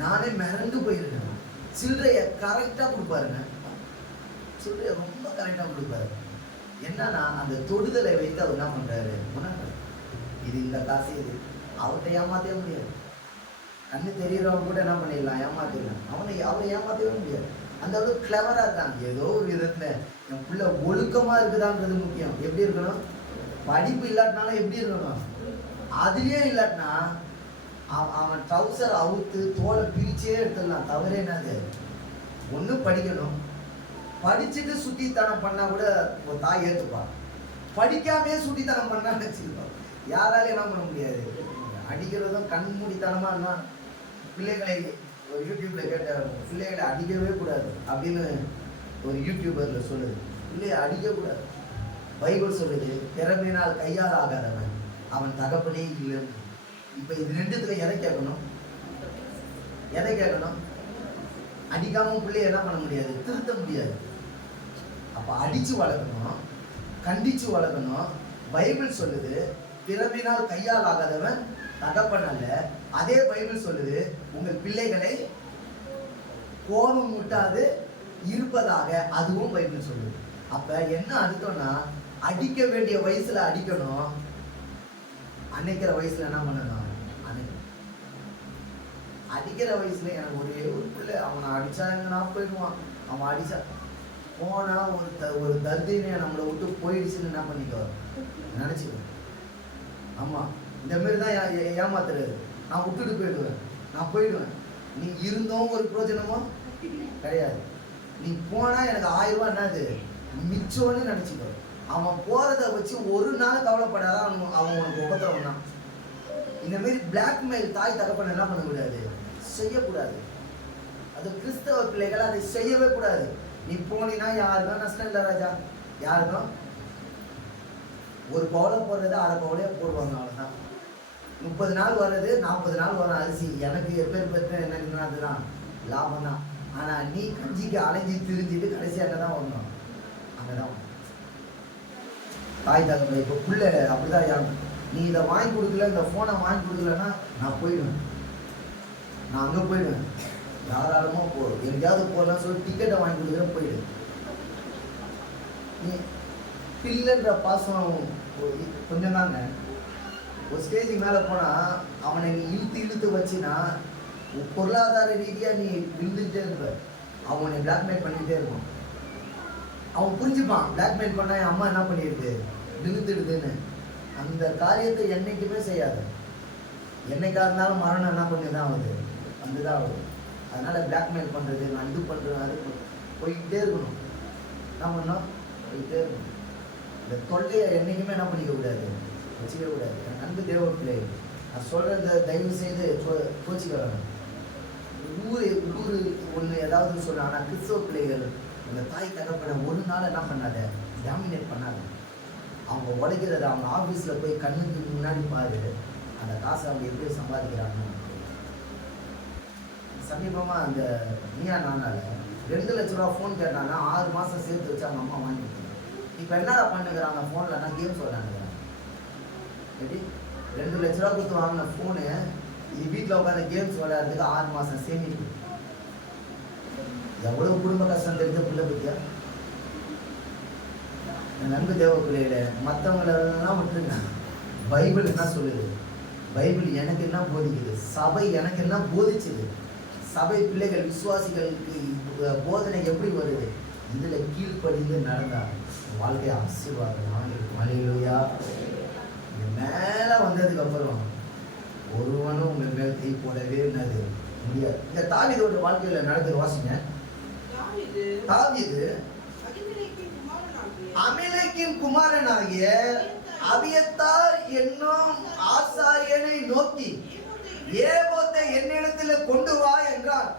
நானே மிரண்டு போயிருக்கேன். சில்லறைய கரெக்டா கொடுப்பாருங்க, சில்லறைய ரொம்ப கரெக்டா கொடுப்பாரு. என்னன்னா அந்த தொடுதலை வைத்து அவர் என்ன பண்றாரு, இது இந்த காசு இது அவர்கிட்ட ஏமாத்தவே முடியாது. கண்ணு தெரியறவங்க கூட என்ன பண்ணிடலாம், ஏமாத்திடலாம். அவரை ஏமாத்தவே முடியாது. அந்த அளவுக்கு கிளவரா இருக்காங்க. ஏதோ ஒரு விதத்துல என் பிள்ளை ஒழுக்கமா இருக்குதான்றது முக்கியம். எப்படி இருக்கணும், படிப்பு இல்லாட்டினாலும் எப்படி இருக்கணும், அதுலயே இல்லாட்டினா அவன் ட்ரௌசர் அவுத்து தோலை பிரிச்சே எடுத்துடலாம். தவறே என்னது, ஒண்ணு படிக்கணும். படிச்சுட்டு சுட்டித்தனம் பண்ணா கூட ஒரு தாய் ஏற்றுப்பான். படிக்காமே சுட்டித்தனம் பண்ணா நினைச்சிருப்பான். யாராலும் என்ன பண்ண முடியாது. அடிக்கிறதும் கண்மூடித்தனமா இருந்தா பிள்ளைகளை ஒரு யூடியூப்ல கேட்ட, பிள்ளைகளை அடிக்கவே கூடாது அப்படின்னு ஒரு யூடியூபர்ல சொல்லுது. பிள்ளைய அடிக்க கூடாது. பைபிள் சொல்லுது, திறமையினால் கையால் ஆகாதவன் அவன் தகப்பனே இல்லைன்னு. இப்ப இது ரெண்டுத்துல எதை கேட்கணும், எதை கேட்கணும்? அடிக்காம பிள்ளைய என்ன பண்ண முடியாது, திருத்த முடியாது. அப்ப அடிச்சு வளர்க்கணும், கண்டிச்சு வளர்க்கணும். பைபிள் சொல்லுது திறமையினால் கையால் ஆகாதவன் தகப்பன் அல்ல. அதே பைபிள் சொல்லுது உங்கள் பிள்ளைகளை கோபம் முட்டாது இருப்பதாக, அதுவும் பைபிள் சொல்லுது. அப்ப என்ன அர்த்தம்னா, அடிக்க வேண்டிய வயசுல அடிக்கணும், அன்னைக்கிற வயசுல என்ன பண்ணணும், அடிக்கிற வயசுல. எனக்கு ஒரே ஒரு பிள்ளை, அவனை அடிச்சா எங்கன்னா போயிடுவான். அவன் அடிச்சா போனா ஒரு தர்தினை நம்மளை விட்டு போயிடுச்சுன்னு என்ன பண்ணிக்கோ நினைச்சுக்கோ. ஆமா, இந்த மாதிரி தான் ஏமாத்துறது. நான் விட்டுட்டு போயிடுவேன், நான் போயிடுவேன். நீ இருந்தோம் ஒரு பிரயோஜனமோ கிடையாது. நீ போனா எனக்கு 1000 ரூபாய் என்னது மிச்சம்னு நினைச்சுக்கோ. அவன் போறத வச்சு ஒரு நாள் கவலைப்படாத, அவன் உனக்கு உபத்திரம் தான். இந்த மாதிரி பிளாக்மெயில் தாய் தகப்பன் என்ன பண்ணக்கூடாது, செய்யக்கூடாது. அது கிறிஸ்தவ பிள்ளைகள் அதை செய்யவே கூடாது. நீ போனீங்கன்னா யாருக்கும் நஷ்டம் இல்லை ராஜா. யாருக்கும் ஒரு பவுலை போடுறது 1/2 பவுலே போடுவாங்க, அவ்வளோதான். 30 நாள் வர்றது 40 நாள் வரும் அரிசி. எனக்கு எப்பேர் பெற்ற எனக்கு அதுதான் லாபம் தான். ஆனால் நீ கஞ்சிக்கு அலைஞ்சி திரிஞ்சிட்டு கடைசி அங்கே தான் வரணும், அங்கே தான் தாய் தகப்பன். இப்போ பிள்ளை அப்படிதான் யாரும், நீ இதை வாங்கி கொடுக்கல, இந்த ஃபோனை வாங்கி கொடுக்கலன்னா நான் போயிடுவேன், நான் அங்கே போயிடுவேன். யாராலுமோ போ, எங்கேயாவது போகலாம் சொல்லி டிக்கெட்டை வாங்கி கொடுக்குறேன், போயிடு. நீ பிள்ளைன்ற பாசம் கொஞ்சம் தாங்க. ஒரு ஸ்டேஜுக்கு மேலே போனால் அவனை நீ இழுத்து வச்சுன்னா பொருளாதார ரீதியாக நீ விழுந்துகிட்டே இருப்ப. அவனை பிளாக்மெயில் பண்ணிகிட்டே இருப்பான். அவன் புரிஞ்சுப்பான், பிளாக்மெயில் பண்ணா என் அம்மா என்ன பண்ணிடுது, விழுந்துடுதுன்னு. அந்த காரியத்தை என்னைக்குமே செய்யாது. என்னைக்கா இருந்தாலும் மரணம் என்ன பண்ணி தான் ஆகுது, வந்துதான் ஆகுது. அதனால பிளாக்மெயில் பண்ணுறது, நான் இது பண்ணுறேன் அது போய்கிட்டே இருக்கணும். என்ன பண்ணோம், போய்கிட்டே இருக்கணும். இந்த தொல்லையை என்றைக்குமே என்ன பண்ணிக்க கூடாது, வச்சுக்க கூடாது. என் அன்பு தேவ பிள்ளை, நான் சொல்கிறத தயவு செய்து கோச்சிக்க வேணும். ஊர் ஒன்று ஏதாவது சொல்ல. ஆனால் கிறிஸ்தவ பிள்ளைகள் அந்த தாய் தகப்பனை ஒரு நாள் என்ன பண்ணாத, டாமினேட் பண்ணாத. அவங்க உடைக்கிறத அவங்க ஆஃபீஸில் போய் கண்ணுக்கு முன்னாடி பாரு, அந்த காசை அவங்க எப்படி சம்பாதிக்கிறாங்க. சமீபமாக அந்த நீயா நானால 2 லட்ச ரூபா ஃபோன் கேட்டாங்க. 6 மாதம் சேர்த்து வச்சு அவங்க அம்மா வாங்கி கொடுத்தாங்க. இப்போ என்னடா பண்ணுங்கிறாங்க, ஃபோனில் கேம்ஸ் விளையாண்டுங்கிறாங்க. எப்படி 2 லட்ச ரூபா கொடுத்து வாங்கின ஃபோனு இது வீட்டில் உட்காந்து கேம்ஸ் விளையாடுறதுக்கு 6 மாதம் சேமிப்பு. எவ்வளோ குடும்ப கஷ்டம் தெரிஞ்ச பிள்ளை பற்றியா. நண்பு தேவ பிள்ளையில மற்றவங்களெல்லாம் விட்டுருங்க. பைபிள் என்ன சொல்லுது, பைபிள் எனக்கு என்ன போதிக்குது, சபை எனக்கு என்ன போதிச்சுது, சபை பிள்ளைகள் விசுவாசிகளுக்கு போதனை எப்படி வருது, இதுல கீழ்ப்படிந்து நடந்தா வாழ்க்கை ஆசீர்வாதமாக இருக்கும். அல்லேலூயா. மேல வந்ததுக்கு அப்புறம் ஒருவனும் உங்க மேல் தீ போடவே என்னது முடியாது. இந்த தாவீதோட வாழ்க்கையில நடக்குது, வாசிங்க. தாவீது அமலேக்கின் குமாரனாகிய அபியத்தார் என்னும் ஆசாரியனை நோக்கி ஏபோத்தை என்னிடத்தில் கொண்டு வா என்றான்.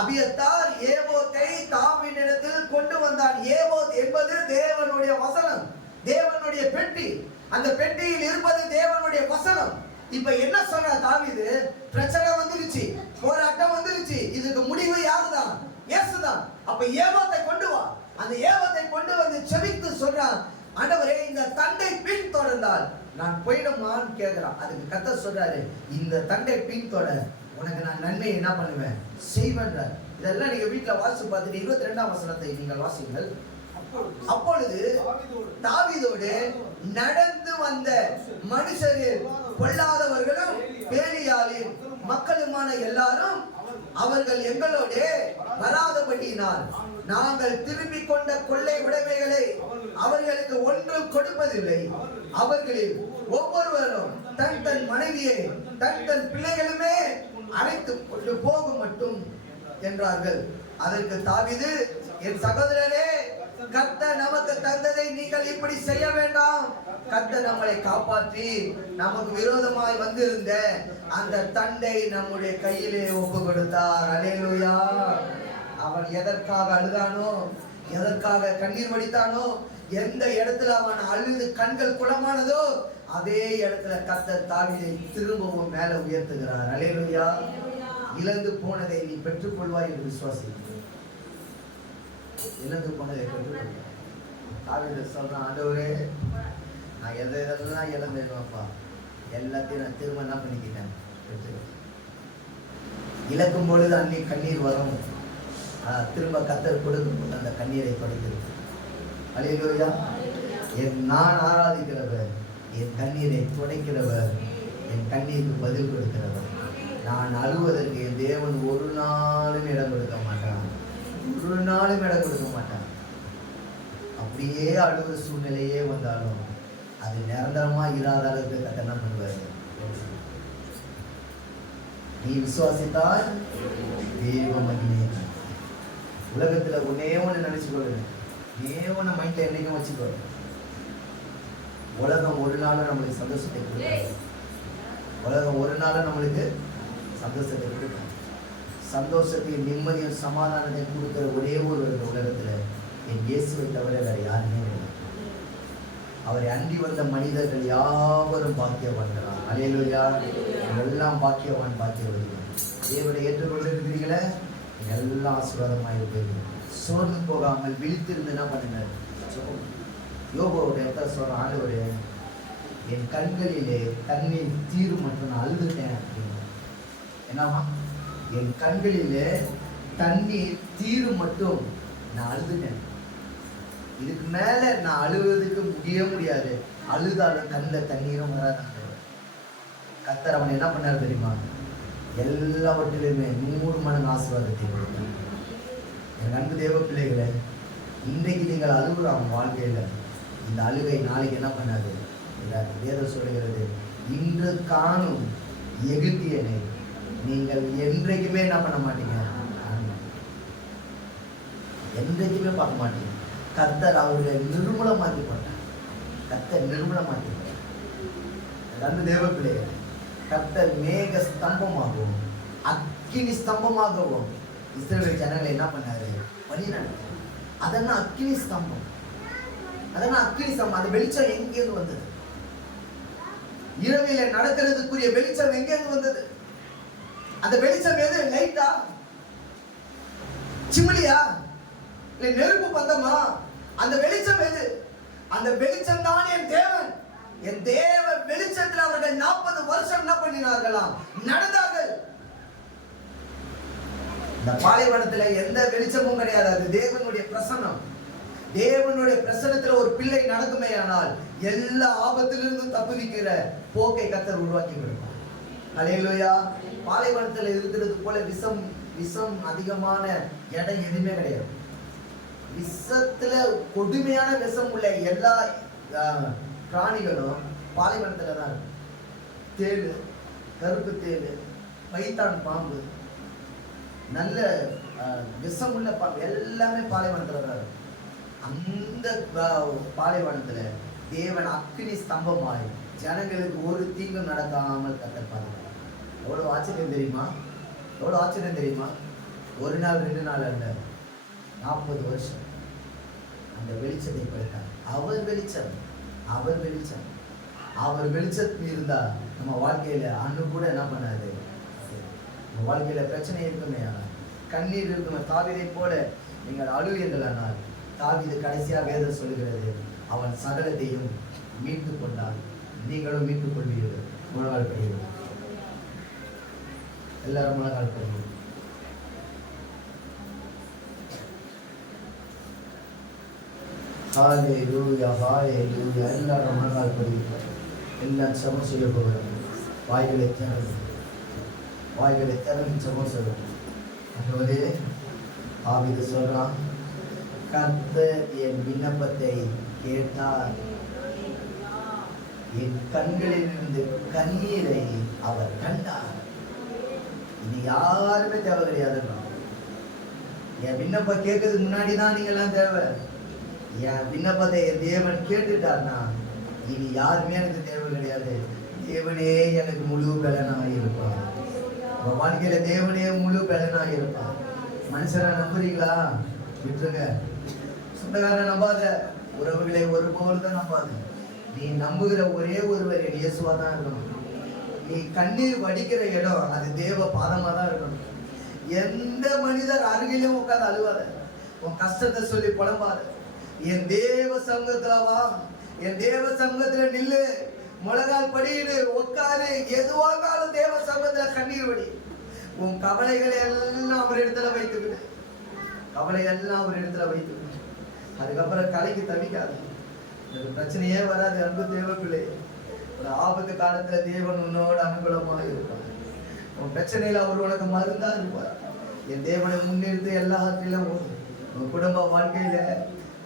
அபியத்தார் ஏபோத்தை தாவீதினிடத்தில் கொண்டு வந்தான். ஏபோத் என்பது தேவனுடைய வசனம், தேவனுடைய பெட்டி. அந்த பெட்டியில் இருப்பது தேவனுடைய வசனம். இப்ப என்ன சொன்ன தாவீது, பிரச்சனை வந்துருச்சு, போராட்டம் வந்துருச்சு. இதுக்கு முடிவு யாருதான்? இயேசுதான். அப்ப ஏவாத்தை கொண்டு வா. அந்த ஏவாத்தை கொண்டு வந்து செபித்து சொல்றான், ஆண்டவரே இந்த தண்டை பின் தொடர்ந்தால் நான் போயிடுமான்னு கேட்கிறான். அதுக்கு கர்த்தர் சொல்றாரு, இந்த தண்டை பின் தொடர், உனக்கு நான் நன்மை என்ன பண்ணுவேன், செய்வேன். இதெல்லாம் நீங்க வீட்டுல வாசிச்சு பார்த்துட்டு 22ஆம் வசனத்தை நீங்கள் வாசிங்கள். அப்பொழுது தாவீதோடு நடந்து வந்த மனுஷரில் பொல்லாதவர்களும் பேலியாளின் மக்களுமான எல்லாரும் அவர்கள் எங்களோடு வராதபடியினால் நாங்கள் திரும்பிக் கொண்ட கொள்ளை உடைமைகளை அவர்களுக்கு ஒன்றும் கொடுப்பதில்லை. அவர்களில் ஒவ்வொருவரும் தன் தன் மனைவியை தன் தன் பிள்ளைகளுமே அழைத்து கொண்டு போக மட்டும் என்றார்கள். அதற்கு தாவீது, என் சகோதரரே, கர்த்தர் நமக்கு தந்ததை நீங்கள் இப்படி செய்ய வேண்டாம். கர்த்தர் நம்மளை காப்பாற்றி நமக்கு விரோதமாய் வந்திருந்த அந்த தண்டை நம்முடைய கையிலே ஒப்பு கொடுத்தார். அல்லேலூயா. அவன் எதற்காக அழுதானோ, எதற்காக கண்ணீர் வடித்தானோ, எந்த இடத்துல அவன் அழுது கண்கள் குளமானதோ அதே இடத்துல கர்த்தர் தாவீதை திரும்பவும் மேல உயர்த்துகிறார். அல்லேலூயா. இழந்து போனதை நீ பெற்றுக் கொள்வாய் என்று விசுவாசி. இழந்து போனதை பெற்றுக்கொள்வாய். தாவீது சொல்றான், ஆண்டவரே, நான் எதெல்லாம் இழந்தேனோப்பா, எல்லாத்தையும் நான் திரும்ப என்ன பண்ணிக்கிட்டேன், இழக்கும் பொழுது அன்னி கண்ணீர் வரும். திரும்ப கர்த்தர் கொடுக்கும் அந்த கண்ணீரை படுத்திருக்கு. அல்லேலூயா. நான் ஆராதிக்கிறவர், என் கண்ணீரை துடைக்கிறவர், என் கண்ணீருக்கு பதில் கொடுக்கிறவர். நான் அழுவதற்கு என் தேவன் ஒரு நாளும் இடம் கொடுக்க மாட்டான், ஒரு நாளும் இடம் கொடுக்க மாட்டான். அப்படியே அழுவ சூழ்நிலையே வந்தாலும் அது நிரந்தரமா இல்லாத அளவுக்கு கட்டணம் பண்ணுவார். நீ விசுவாசித்தால் தேவ மகிமை. உலகத்துல ஒன்னே ஒண்ணு நினைச்சுக்கொள்ளு, ஒண்ணு மைண்ட்ல என்னைக்கும் வச்சுக்கோ, உலகம் ஒரு நாள் நம்மளுக்கு சந்தோஷத்தை கொடுக்கும். உலகம் ஒரு நாள் நம்மளுக்கு சந்தோஷத்தை கொடுக்கும். சந்தோஷத்தையும் நிம்மதியும் சமாதானத்தையும் கொடுக்கிற ஒரே ஒரு உலகத்துல என் இயேசுவை தவிர வேற யாருமே இல்லை. அவரை அண்டி வந்த மனிதர்கள் யாவரும் பாக்கியவான்களா. அல்லேலூயா. எல்லாம் பாக்கியவான், பாக்கியவதிகள். தேவனை ஏற்றுக்கொண்டு இருக்கிறீங்களே, எல்லாம் ஆசீர்வாதமாக இருப்பீங்க. சோர்ந்து போகாமல் விழித்திருந்து என்ன பண்ணுங்க. யோபோட இடத்துல சொல்ற, ஆண்டவரே, என் கண்களிலே தண்ணீர் தீரும் மற்றும் நான் அழுதுட்டேன் அப்படின்னு. என்னவா? என் கண்களிலே தண்ணீர் தீரும் மட்டும் நான் அழுதுட்டேன். இதுக்கு மேல நான் அழுவதுக்கு முடியாது. அழுதாலும் கண்ணில் தண்ணீரும் வராது. கர்த்தர் அவன் என்ன பண்ணாரு தெரியுமா? எல்லாவற்றிலுமே 100 மடங்கு ஆசீர்வாதத்தை கொடுத்தார். என் அன்பு தேவ பிள்ளைகளை, இன்றைக்கு நீங்கள் அழுகுறாங்க வாழ்க்கையில, இந்த அழுகை நாளைக்கு என்ன பண்ணாது. வேதம் சொல்லுகிறது, இன்று காணும் எகிப்தியனை நீங்கள் என்றைக்குமே என்ன பண்ண மாட்டீங்க, என்றைக்குமே பார்க்க மாட்டீங்க. கர்த்தர் அவர்களை நிர்மூலமாக்கி போட்டார். கர்த்தர் நிர்மூலமாக்கி போட்டார். அன்பு தேவ பிள்ளைகள், கர்த்தர் மேக ஸ்தம்பமாகவும் அக்கினி ஸ்தம்பமாகவும் இஸ்ரவேல் ஜனங்களை என்ன பண்ணாரு, வழி நடத்தார். அதெல்லாம் அக்கினி ஸ்தம்பம். அதெல்லாம் அக்கினி ஸ்தம்பம். அந்த வெளிச்சம் எங்கேருந்து வந்தது? இரவில நடக்கிறதுக்குரிய வெளிச்சம் எங்கேருந்து வந்தது? அந்த வெளிச்சம் எது? லைட்டா, சிமிலியா, இல்ல நெருப்பு பந்தமா? அந்த வெளிச்சம் எது? அந்த வெளிச்சம் தான் என் தேவன். என் தேவ வெளிச்சத்தில் அவர்கள் 40 வருஷம் என்ன பண்ணினார்களாம், நடந்தார்கள். இந்த பாலைவனத்துல எந்த வெளிச்சமும் கிடையாது. அது தேவனுடைய பிரசன்னம். தேவனுடைய பிரசன்னத்துல ஒரு பிள்ளை நடக்குமே ஆனால் எல்லா ஆபத்திலிருந்தும் தப்புவிக்கிற போக்கை கர்த்தர் உருவாக்கி கொடுப்பார். அல்லேலூயா. பாலைவனத்துல இருக்கிறது போல விஷம் அதிகமான இடம் எதுவுமே கிடையாது. விஷத்துல கொடுமையான விஷம் உள்ள எல்லா பிராணிகளும் பாலைவனத்துல தான் இருக்கு. தேளு, கருப்பு தேளு, பைத்தான் பாம்பு, நல்ல விஷம் உள்ள பாம்பு எல்லாமே பாலைவனத்துல தான் இருக்கு. அந்த பாலைவனத்துல தேவன் அக்கினி ஸ்தம்பமாய் ஜனங்களுக்கு ஒரு தீங்கும் நடக்காமல் கர்த்தர் பாதுகாத்தார். எவ்வளவு ஆச்சரியம் தெரியுமா? எவ்வளவு ஆச்சரியம் தெரியுமா? ஒரு நாள் 2 நாள் அல்ல, 40 வருஷம் அந்த வெளிச்சத்தை படைத்தார். அவர் வெளிச்சம், அவர் வெளிச்சம். அவர் வெளிச்சத்தில் இருந்தா நம்ம வாழ்க்கையில அண்ணு கூட என்ன பண்ணாது. வாழ்க்கையில பிரச்சனை இருக்குமே, கண்ணீர் இருக்குமே, தாவீதை போல நீங்கள் அழுவீர்களானால், தாவீது கடைசியா வேதம் சொல்லுகிறது, அவன் சகலத்தையும் மீட்டு கொண்டான், நீங்களும் மீட்டுக் கொள்வீர்கள். முழங்கால் படியுங்கள். எல்லாரும் முழங்கால் படியுங்கள். ஹalleluya, ஹalleluya. எல்லாரும் முழங்கால் படியுங்கள். எல்லாம் ஜெபம் செய்ய போகிறோம். வாய்களை திறந்து ஜெபம் செய்வோம். அதாவது தாவீது சொல்றான், கர்த்தர் என் விண்ணப்பத்தை கேட்டார், என் கண்களிலிருந்து கண்ணீரை அவர் கண்டார். இது யாருமே தேவை கிடையாது. என் விண்ணப்பம் கேட்கறதுக்கு முன்னாடி தான் நீங்க எல்லாம் தேவை. என் விண்ணப்பத்தை என் தேவன் கேட்டுட்டார்னா இனி யாருமே எனக்கு தேவை கிடையாது. தேவனே எனக்கு முழு பலனாக இருப்பார். வாழ்க்கையில தேவனே முழு பலனாக இருப்பார். மனுஷரை நம்புறீங்களா? விட்டுருங்க. சொந்தக்காரனை நம்பாத, உறவுகளை ஒருபோதும் நம்பாத. நீ நம்புகிற ஒரே ஒருவர் இயேசுவா தான் இருக்கணும். நீ கண்ணீர் வடிக்கிற இடம் அது தேவ பாதமா தான் இருக்கணும். எந்த மனிதர் அருகிலும் உட்கார்ந்து அழுவாத, உன் கஷ்டத்தை சொல்லி புலம்பாத. என் தேவ சமூகத்துல வா, என் தேவ சமூகத்துல நில்லு, முழங்கால் படியிடு, உட்காரு. எதுவானாலும் தேவ சமூகத்துல கண்ணீர் வடி. உன் கவலைகளை எல்லாம் அவர் இடத்துல வைத்து விடு. கவலைகள் எல்லாம் அவர் இடத்துல வைத்து விடு. அதுக்கப்புறம் கலைக்கு தவிக்காது. பிரச்சனையே வராது. அன்பு தேவ பிள்ளை, ஒரு ஆபத்து காலத்துல தேவன் உன்னோட அனுகூலமாக இருப்பார். உன் பிரச்சனையில அவர் உனக்கு மருந்தா இருப்பார். என் தேவனை முன்னிறுத்தி எல்லாத்திலும் உன் குடும்ப வாழ்க்கையில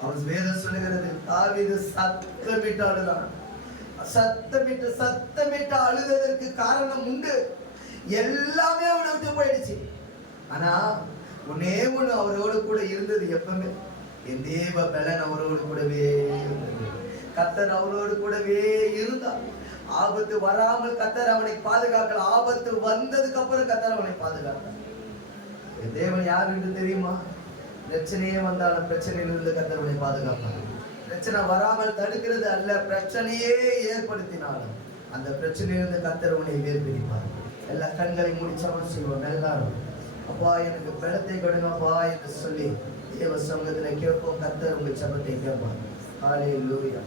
அவர் வேதம் சொல்லுகிறது, தாவீது சத்தமிட்டு அழுதான். சத்தமிட்டு அழுததற்கு காரணம் உண்டு. எல்லாமே அவனை விட்டு போயிடுச்சு. ஆனா ஒன்னே ஒண்ணு அவரோடு கூட இருந்தது. எப்பவுமே என் தேவ பலன் அவரோடு கூடவே இருந்தது. கர்த்தர் அவரோடு கூடவே இருந்தார். ஆபத்து வராமல் கர்த்தர் அவனை பாதுகாக்கல. ஆபத்து வந்ததுக்கு அப்புறம் கர்த்தர் அவனை பாதுகாத்தார். என் தேவன் யார் என்று தெரியுமா? பிரச்சனையே வந்தாலும் பிரச்சனையிலிருந்து கர்த்தர் அவனை பாதுகாப்பார். பிரச்சனை வராமல் தடுக்கிறது அல்ல, பிரச்சனையே ஏற்படுத்தினாலும் அந்த பிரச்சனையிலிருந்து கர்த்தர் அவனை வேர்பிடிப்பார். எல்லா கண்களை முடிச்சவன் செய்வோம். எல்லாரும் அப்பா எனக்கு பலத்தை கொடுங்கப்பா என்று சொல்லி தேவ சமூகத்துல கேட்போம். கர்த்தர் உங்க ஜெபத்தை கேட்பார். ஹalleluya.